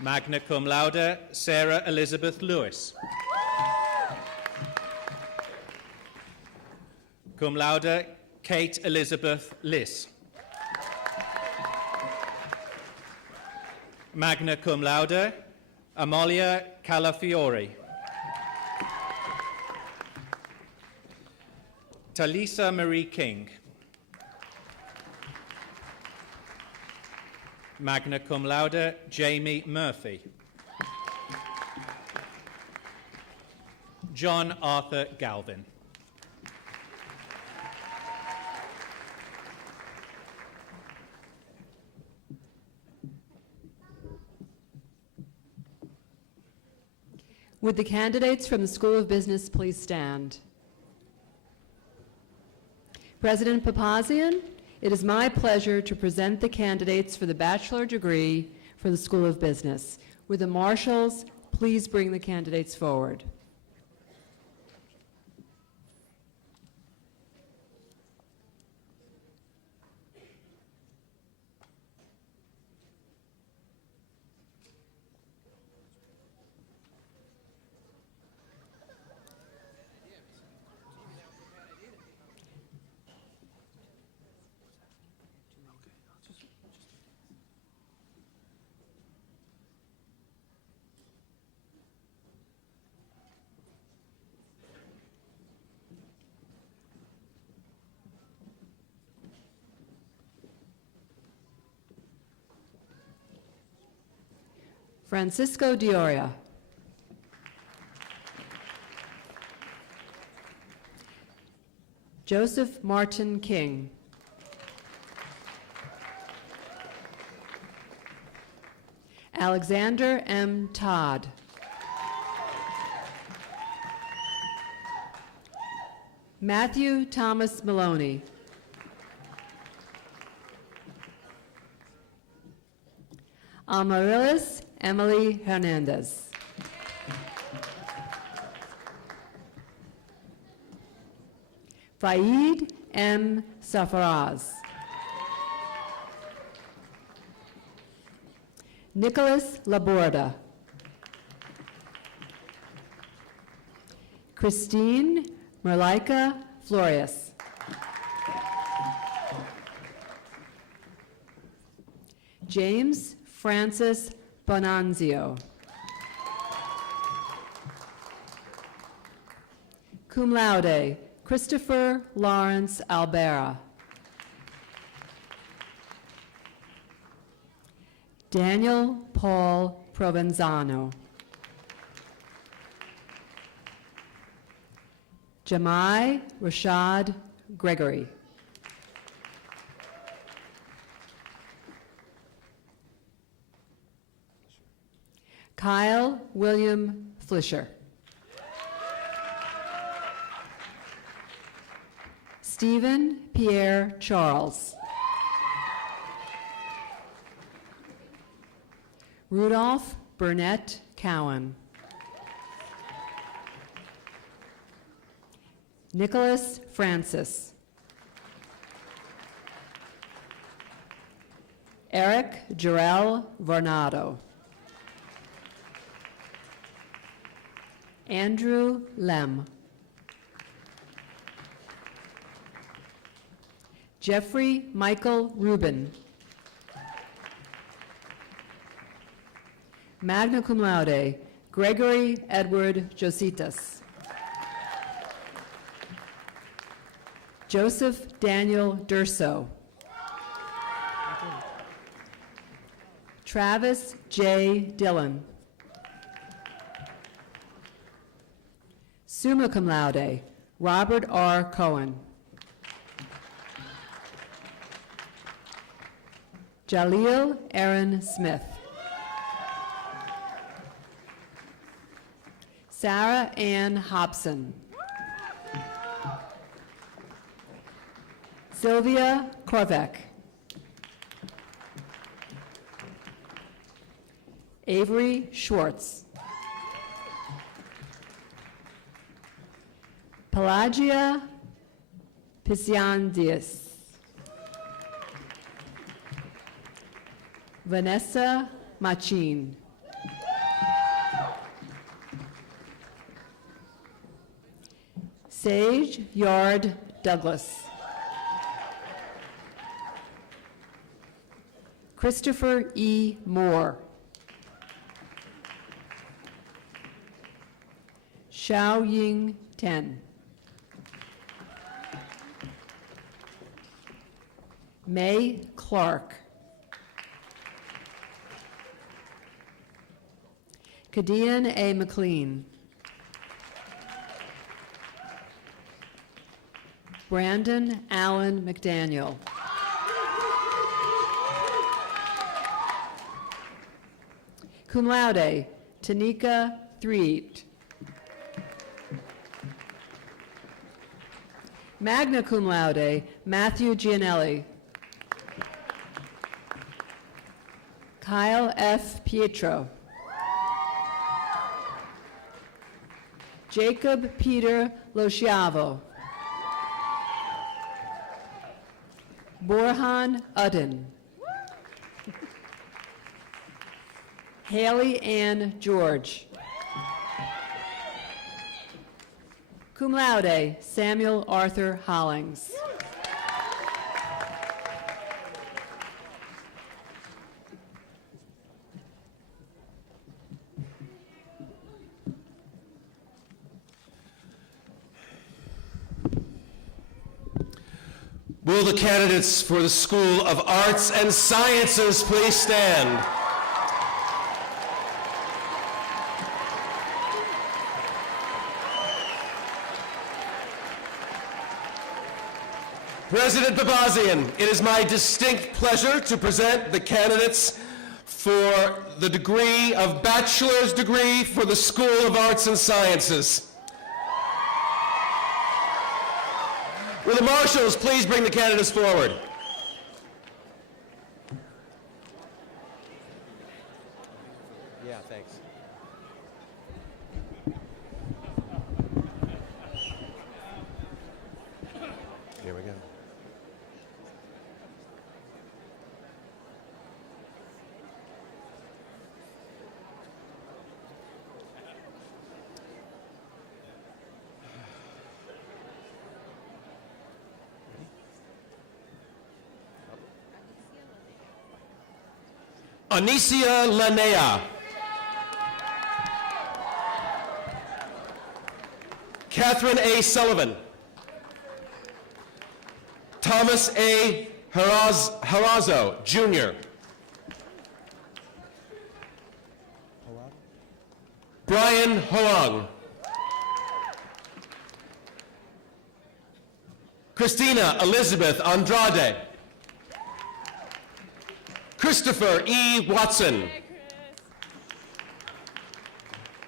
Magna cum laude, Sarah Elizabeth Lewis. Cum laude, Kate Elizabeth Liss. Magna cum laude, Amalia Calafiore. Talisa Marie King. Magna cum laude, Jamie Murphy. John Arthur Galvin. Would the candidates from the School of Business please stand? President Papazian, it is my pleasure to present the candidates for the bachelor degree for the School of Business. Would the marshals please bring the candidates forward? Francisco Dioria. Joseph Martin King. Alexander M. Todd. Matthew Thomas Maloney. Amaryllis Emily Hernandez. Faid M. Safaraz. Nicholas Laborda. Christine Merlika Florius. James Francis Bonanzio. Cum laude, Christopher Lawrence Albera. Daniel Paul Provenzano. Jamai Rashad Gregory. Kyle William Flischer. Stephen Pierre Charles. Rudolph Burnett Cowan. Nicholas Francis. Eric Jarrell Varnado. Andrew Lem. Jeffrey Michael Rubin. Magna cum laude, Gregory Edward Jositas. Joseph Daniel Durso. Travis J. Dillon. Summa cum laude, Robert R. Cohen. Jaleel Aaron Smith. Sarah Ann Hobson. Sylvia Korvek. Avery Schwartz. Pelagia Pisiandias. Vanessa Machin. Sage Yard Douglas. Christopher E. Moore. Xiao Ying Ten. May Clark. Kadian A. McLean. Brandon Allen McDaniel. Cum laude, Tanika Threet. Magna cum laude, Matthew Gianelli. Kyle F. Pietro. Jacob Peter Losciavo. Borhan Udden. Haley Ann George. Cum laude, Samuel Arthur Hollings. Will the candidates for the School of Arts and Sciences please stand? President Papazian, it is my distinct pleasure to present the candidates for the degree of bachelor's degree for the School of Arts and Sciences. Will the marshals please bring the candidates forward? Yeah, thanks. Here we go. Anicia Lanea. Catherine A. Sullivan. Thomas A. Harazo, Jr. Brian Hoang. Christina Elizabeth Andrade. Christopher E. Watson.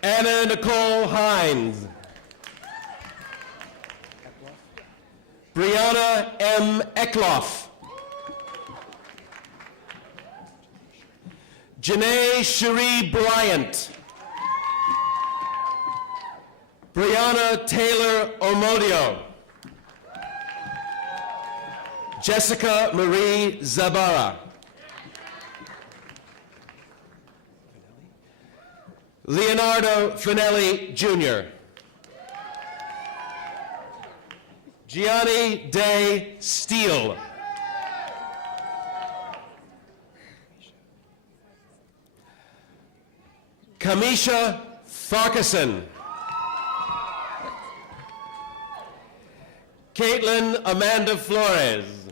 Anna Nicole Hines. Brianna M. Eckloff. Janae Cherie Bryant. Brianna Taylor Omodio. Jessica Marie Zabara. Leonardo Finelli, Jr. Gianni Day Steele. Kamisha Farkason. Caitlin Amanda Flores.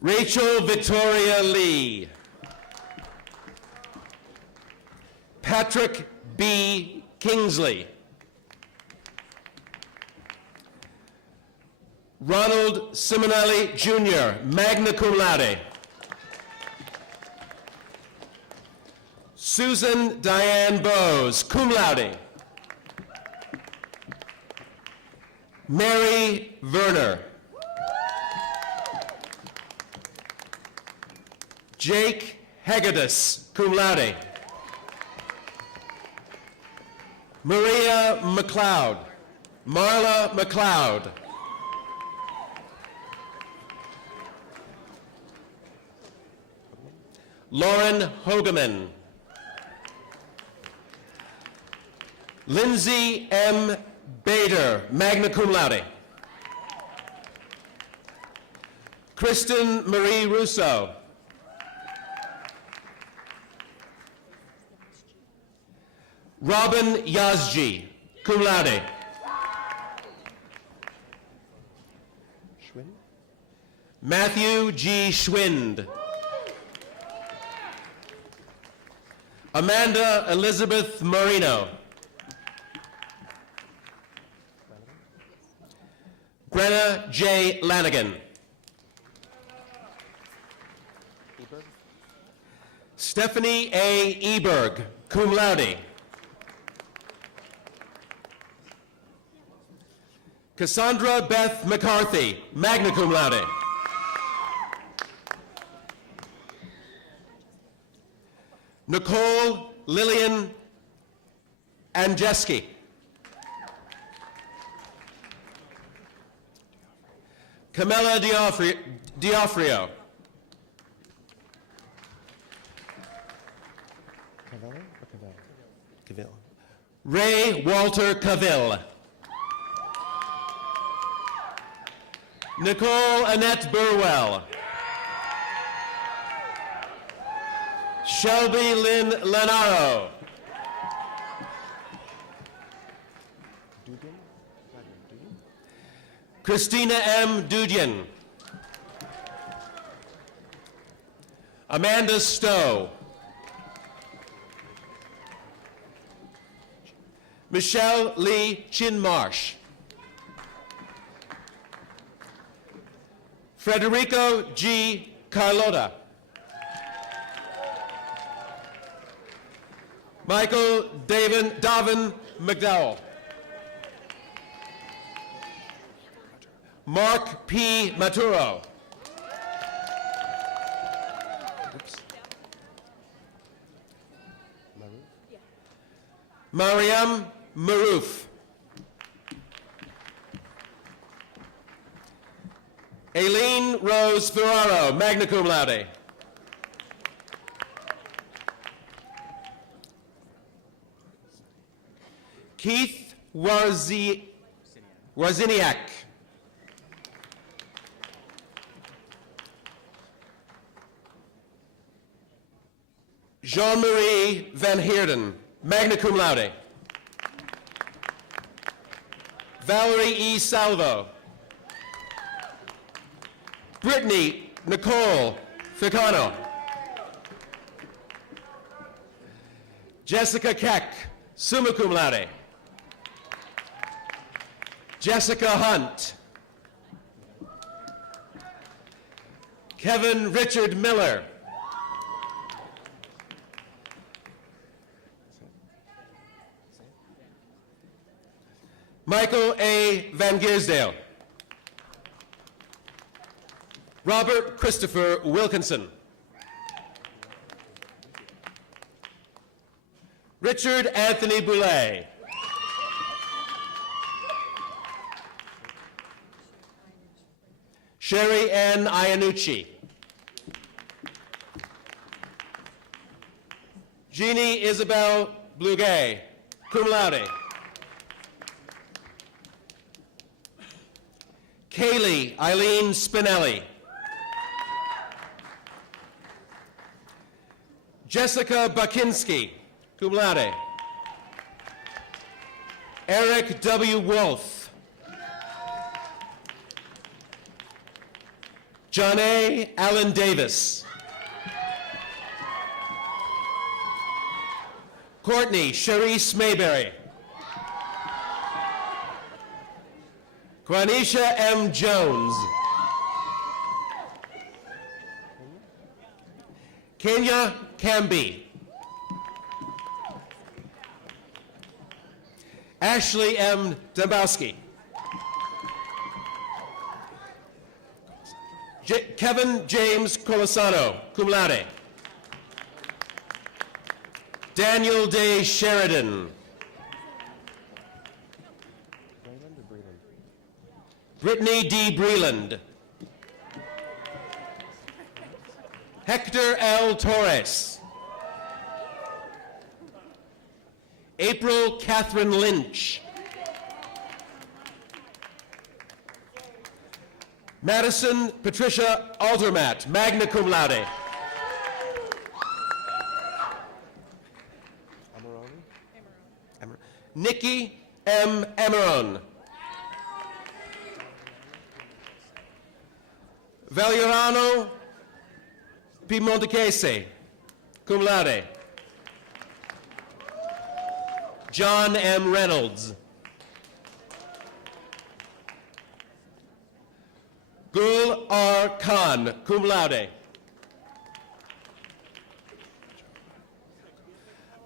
Rachel Victoria Lee. Patrick B. Kingsley. Ronald Simonelli, Jr., magna cum laude. Susan Diane Bowes, cum laude. Mary Werner. Jake Hegedus, cum laude. Maria McLeod. Marla McLeod. Lauren Hogeman. Lindsay M. Bader, magna cum laude. Kristen Marie Russo. Robin Yazji, cum laude. Matthew G. Schwind. Amanda Elizabeth Marino. Brenna J. Lanigan. Stephanie A. Eberg, cum laude. Cassandra Beth McCarthy, magna cum laude. Nicole Lillian Anjeski. Camilla D'Offrio. Ray Walter Cavill. Nicole Annette Burwell. Shelby Lynn Lenaro. Christina M. Dudyan. Amanda Stowe. Michelle Lee Chinmarsh. Federico G. Carlota. Michael Davin McDowell. Mark P. Maturo. Mariam Maroof. Aileen Rose Ferraro, magna cum laude. Keith Wozniak. Jean-Marie Van Heerden, magna cum laude. Valerie E. Salvo. Brittany Nicole Ficano. Jessica Keck, summa cum laude. Jessica Hunt. Kevin Richard Miller. Michael A. Van Giersdale. Robert Christopher Wilkinson. Richard Anthony Boulay. Sherry Ann Iannucci. Jeannie Isabel Blugay, cum laude. Kaylee Eileen Spinelli. Jessica Bakinski, cum laude. Eric W. Wolf. John A. Allen Davis. Courtney Sharice Mayberry. Quanisha M. Jones. Kenya Camby. Ashley M. Dembowski. Kevin James Colasano, cum laude. Daniel Day Sheridan. Brittany D. Breland. Hector L. Torres. April Catherine Lynch. Madison Patricia Aldermatt, magna cum laude. Nikki M. Amaron. Valiorano Piemontese, cum laude. John M. Reynolds. Gul R. Khan, cum laude.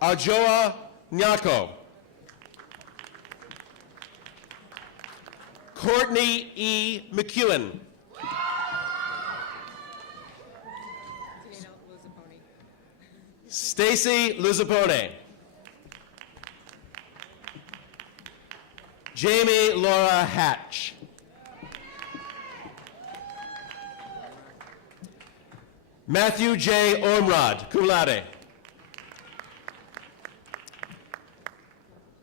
Ajoa Nyako. Courtney E. McEwen. Stacy Luzapone. Jamie Laura Hatch. Matthew J. Ormrod, cum laude.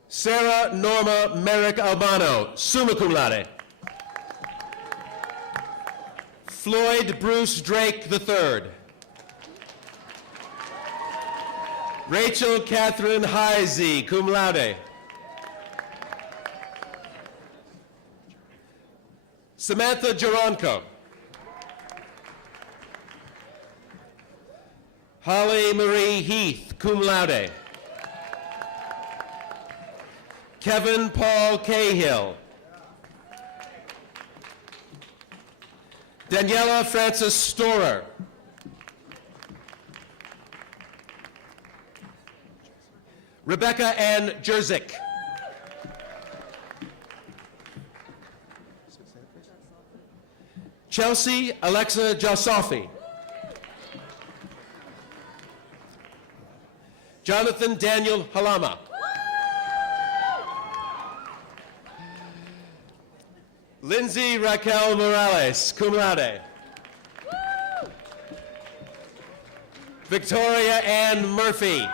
Sarah Norma Merrick Albano, summa cum laude. Floyd Bruce Drake III. Rachel Catherine Heisey, cum laude. Samantha Geronco. Holly Marie Heath, cum laude. Kevin Paul Cahill. Daniela Frances Storer. Rebecca Ann Jerzik. Chelsea Alexa Josofi. Jonathan Daniel Halama. Lindsay Raquel Morales, cum laude. Victoria Ann Murphy.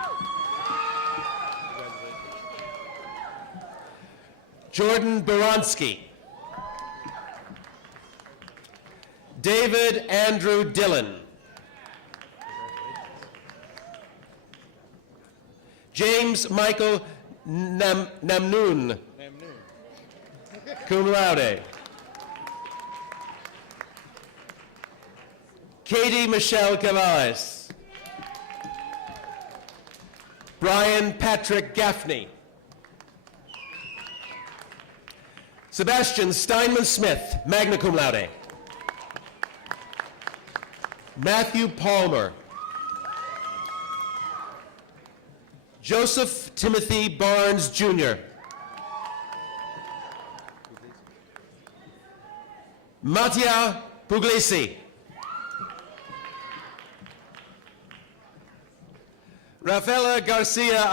Jordan Baronsky. David Andrew Dillon. James Michael Namnoon, cum laude. Katie Michelle Cavales. Brian Patrick Gaffney. Sebastian Steinman Smith, magna cum laude. Matthew Palmer. Joseph Timothy Barnes, Jr. Mattia Puglisi. Rafaela Garcia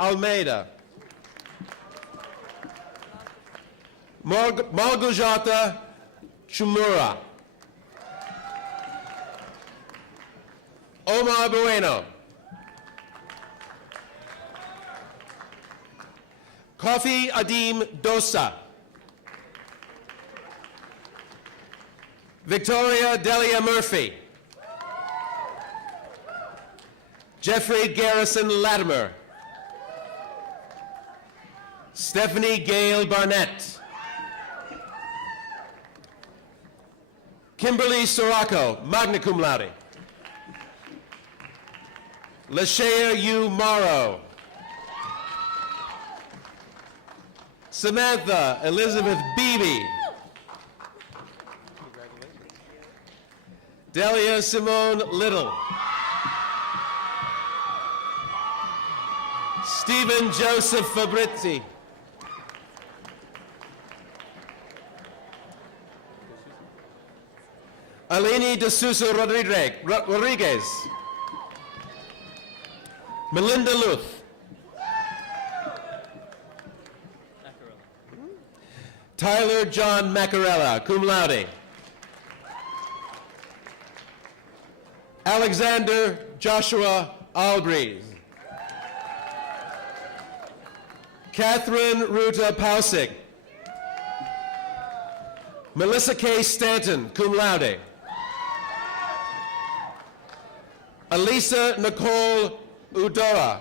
Almeida. Malgorzata Chumura. Omar Bueno. Kofi Adim Dosa. Victoria Delia Murphy. Jeffrey Garrison Latimer. Stephanie Gale Barnett. Kimberly Soracco, magna cum laude. Lashea U. Morrow. Samantha Elizabeth Beebe. Delia Simone Little. Stephen Joseph Fabrizi. Alini de Sousa Rodriguez. Melinda Luth. Tyler John Macarella, cum laude. Alexander Joshua Albreeze. Catherine Ruta Pausig. Melissa K. Stanton, cum laude. Elisa Nicole Udora.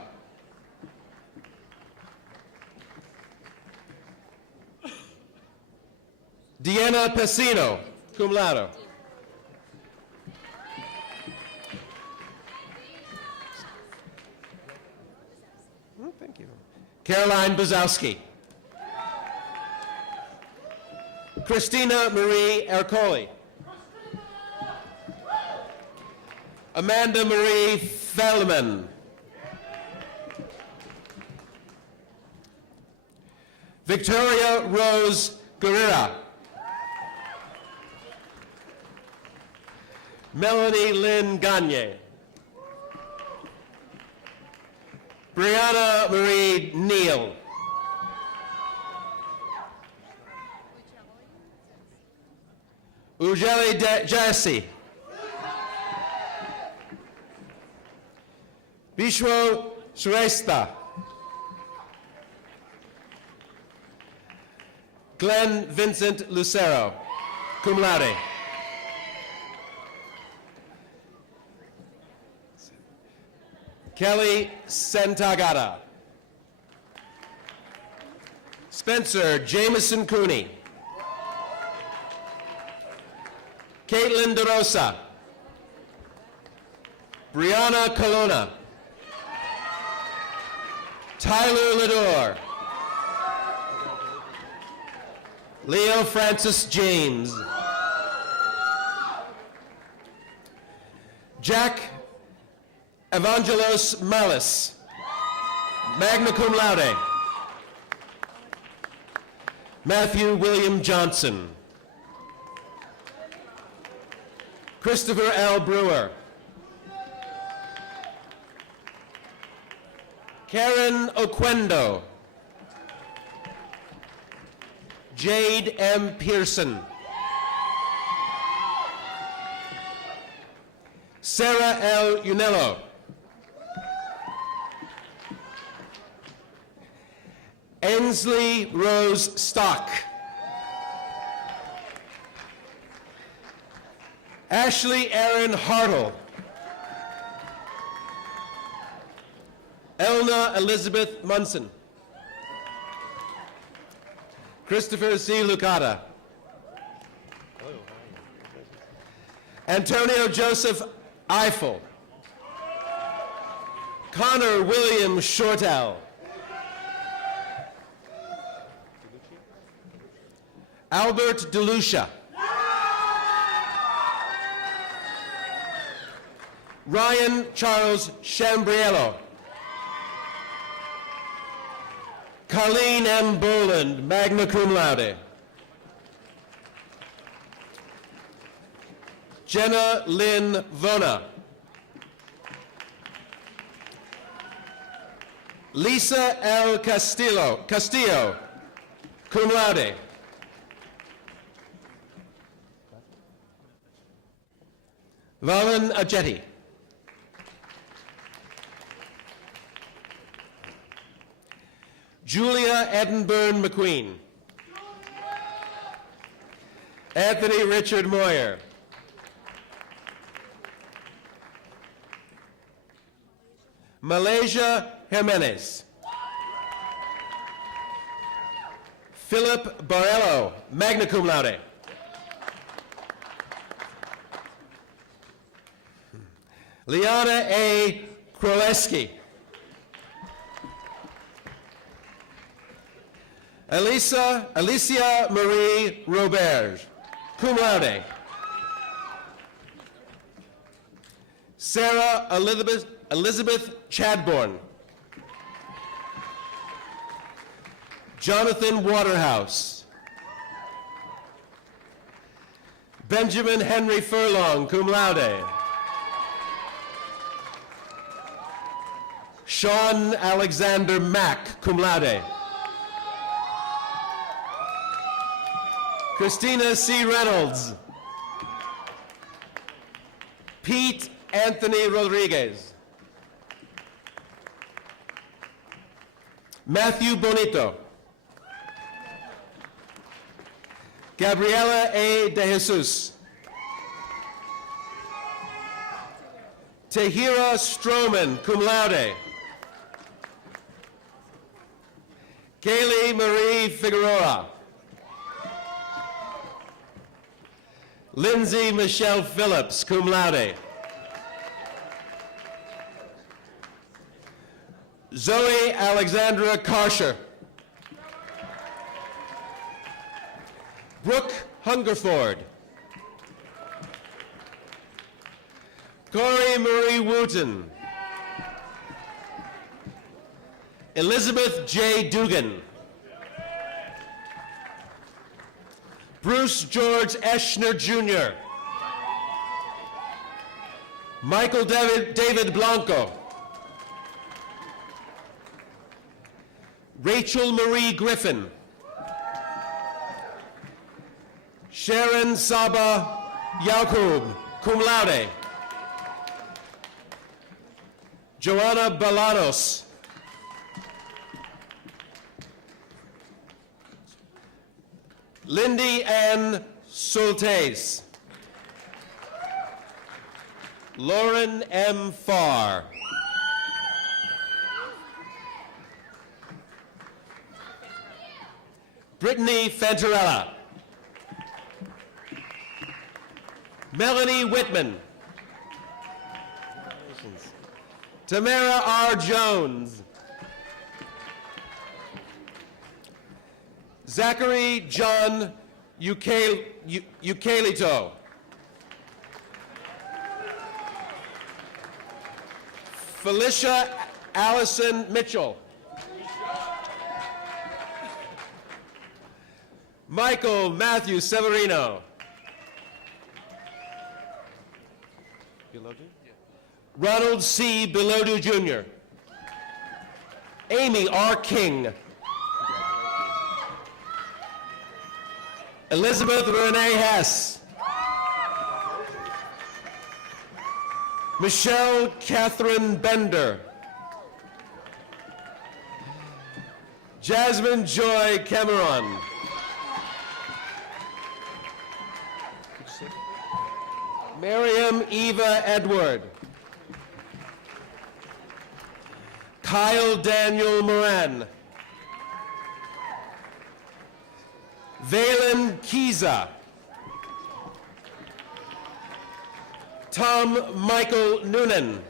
Deanna Pacino, cum laude. Oh, thank you. Caroline Bazowski. Christina Marie Ercoli. Amanda Marie Feldman. Victoria Rose Guerrera. Melanie Lynn Gagne. Brianna Marie Neal. Ujeli Jassy. Bishwo Shrestha. Glenn Vincent Lucero, cum laude. Kelly Santagata. Spencer Jameson Cooney. Caitlin DeRosa. Brianna Colonna. Tyler Lador. Leo Francis James. Jack Evangelos Malis, magna cum laude. Matthew William Johnson. Christopher L. Brewer. Karen Oquendo. Jade M. Pearson. Sarah L. Unello. Ainsley Rose Stock. Ashley Aaron Hartle. Elna Elizabeth Munson. Christopher C. Lucata. Antonio Joseph Eiffel. Connor William Shortell. Albert DeLucia. Ryan Charles Chambriello. Colleen M. Boland, magna cum laude. Jenna Lynn Vona. Lisa L. Castillo, cum laude. Valen Ajetti. Julia Edinburgh McQueen. Anthony Richard Moyer. Malaysia Jimenez. Philip Barello, magna cum laude. Liana A. Kroleski. Alicia Marie Robert, cum laude. Sarah Elizabeth Chadbourne. Jonathan Waterhouse. Benjamin Henry Furlong, cum laude. Sean Alexander Mack, cum laude. Christina C. Reynolds. Pete Anthony Rodriguez. Matthew Bonito. Gabriela A. De Jesus. Tahira Stroman, cum laude. Kaylee Marie Figueroa. Lindsay Michelle Phillips, cum laude. Zoe Alexandra Karsher. Brooke Hungerford. Corey Marie Wooten. Elizabeth J. Dugan. Bruce George Eschner Jr. Michael David Blanco. Rachel Marie Griffin. Sharon Saba Yacoub, cum laude. Joanna Balanos. Lindy Ann Soltes. Lauren M. Farr. Brittany Fantarella. Melanie Whitman. Tamara R. Jones. Zachary John Ukalito. Felicia Allison Mitchell. Michael Matthew Severino. Ronald C. Bilodeau Jr. Amy R. King. Elizabeth Renee Hess. Michelle Catherine Bender. Jasmine Joy Cameron. Miriam Eva Edward. Kyle Daniel Moran. Valen Kiza. Tom Michael Noonan.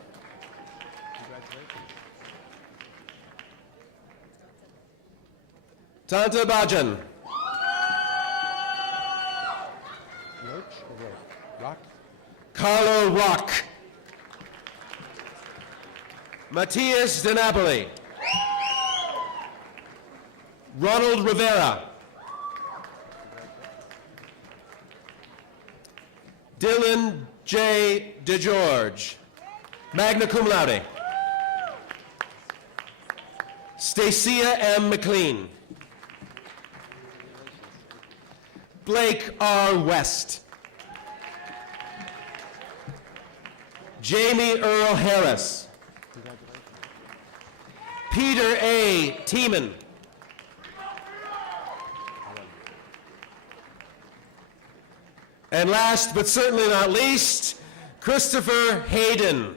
Tanta Bajan. Carlo Rock. Matias De Napoli. Ronald Rivera. Dylan J. DeGeorge. Magna cum laude. Stacia M. McLean. Blake R. West. Jamie Earl Harris. Peter A. Tiemann. And last but certainly not least, Christopher Hayden.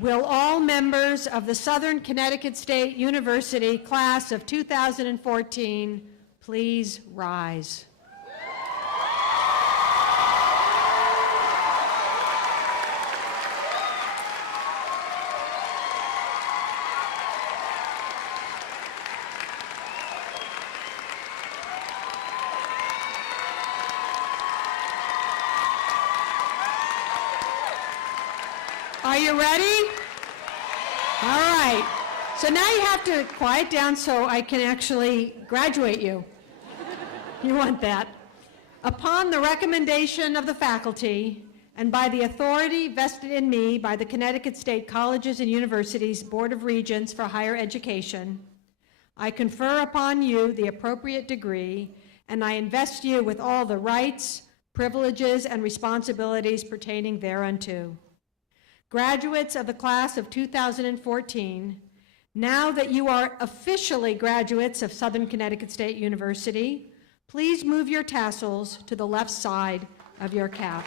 Will all members of the Southern Connecticut State University class of 2014 please rise? Are you ready? All right. So now you have to quiet down so I can actually graduate you. You want that. Upon the recommendation of the faculty and by the authority vested in me by the Connecticut State Colleges and Universities Board of Regents for Higher Education, I confer upon you the appropriate degree, and I invest you with all the rights, privileges, and responsibilities pertaining thereunto. Graduates of the class of 2014, now that you are officially graduates of Southern Connecticut State University, please move your tassels to the left side of your cap.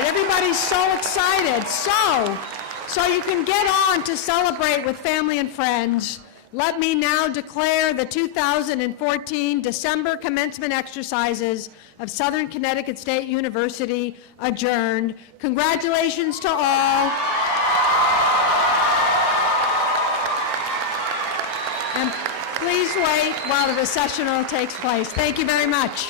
Everybody's so excited. So you can get on to celebrate with family and friends. Let me now declare the 2014 December commencement exercises of Southern Connecticut State University adjourned. Congratulations to all. And please wait while the recessional takes place. Thank you very much.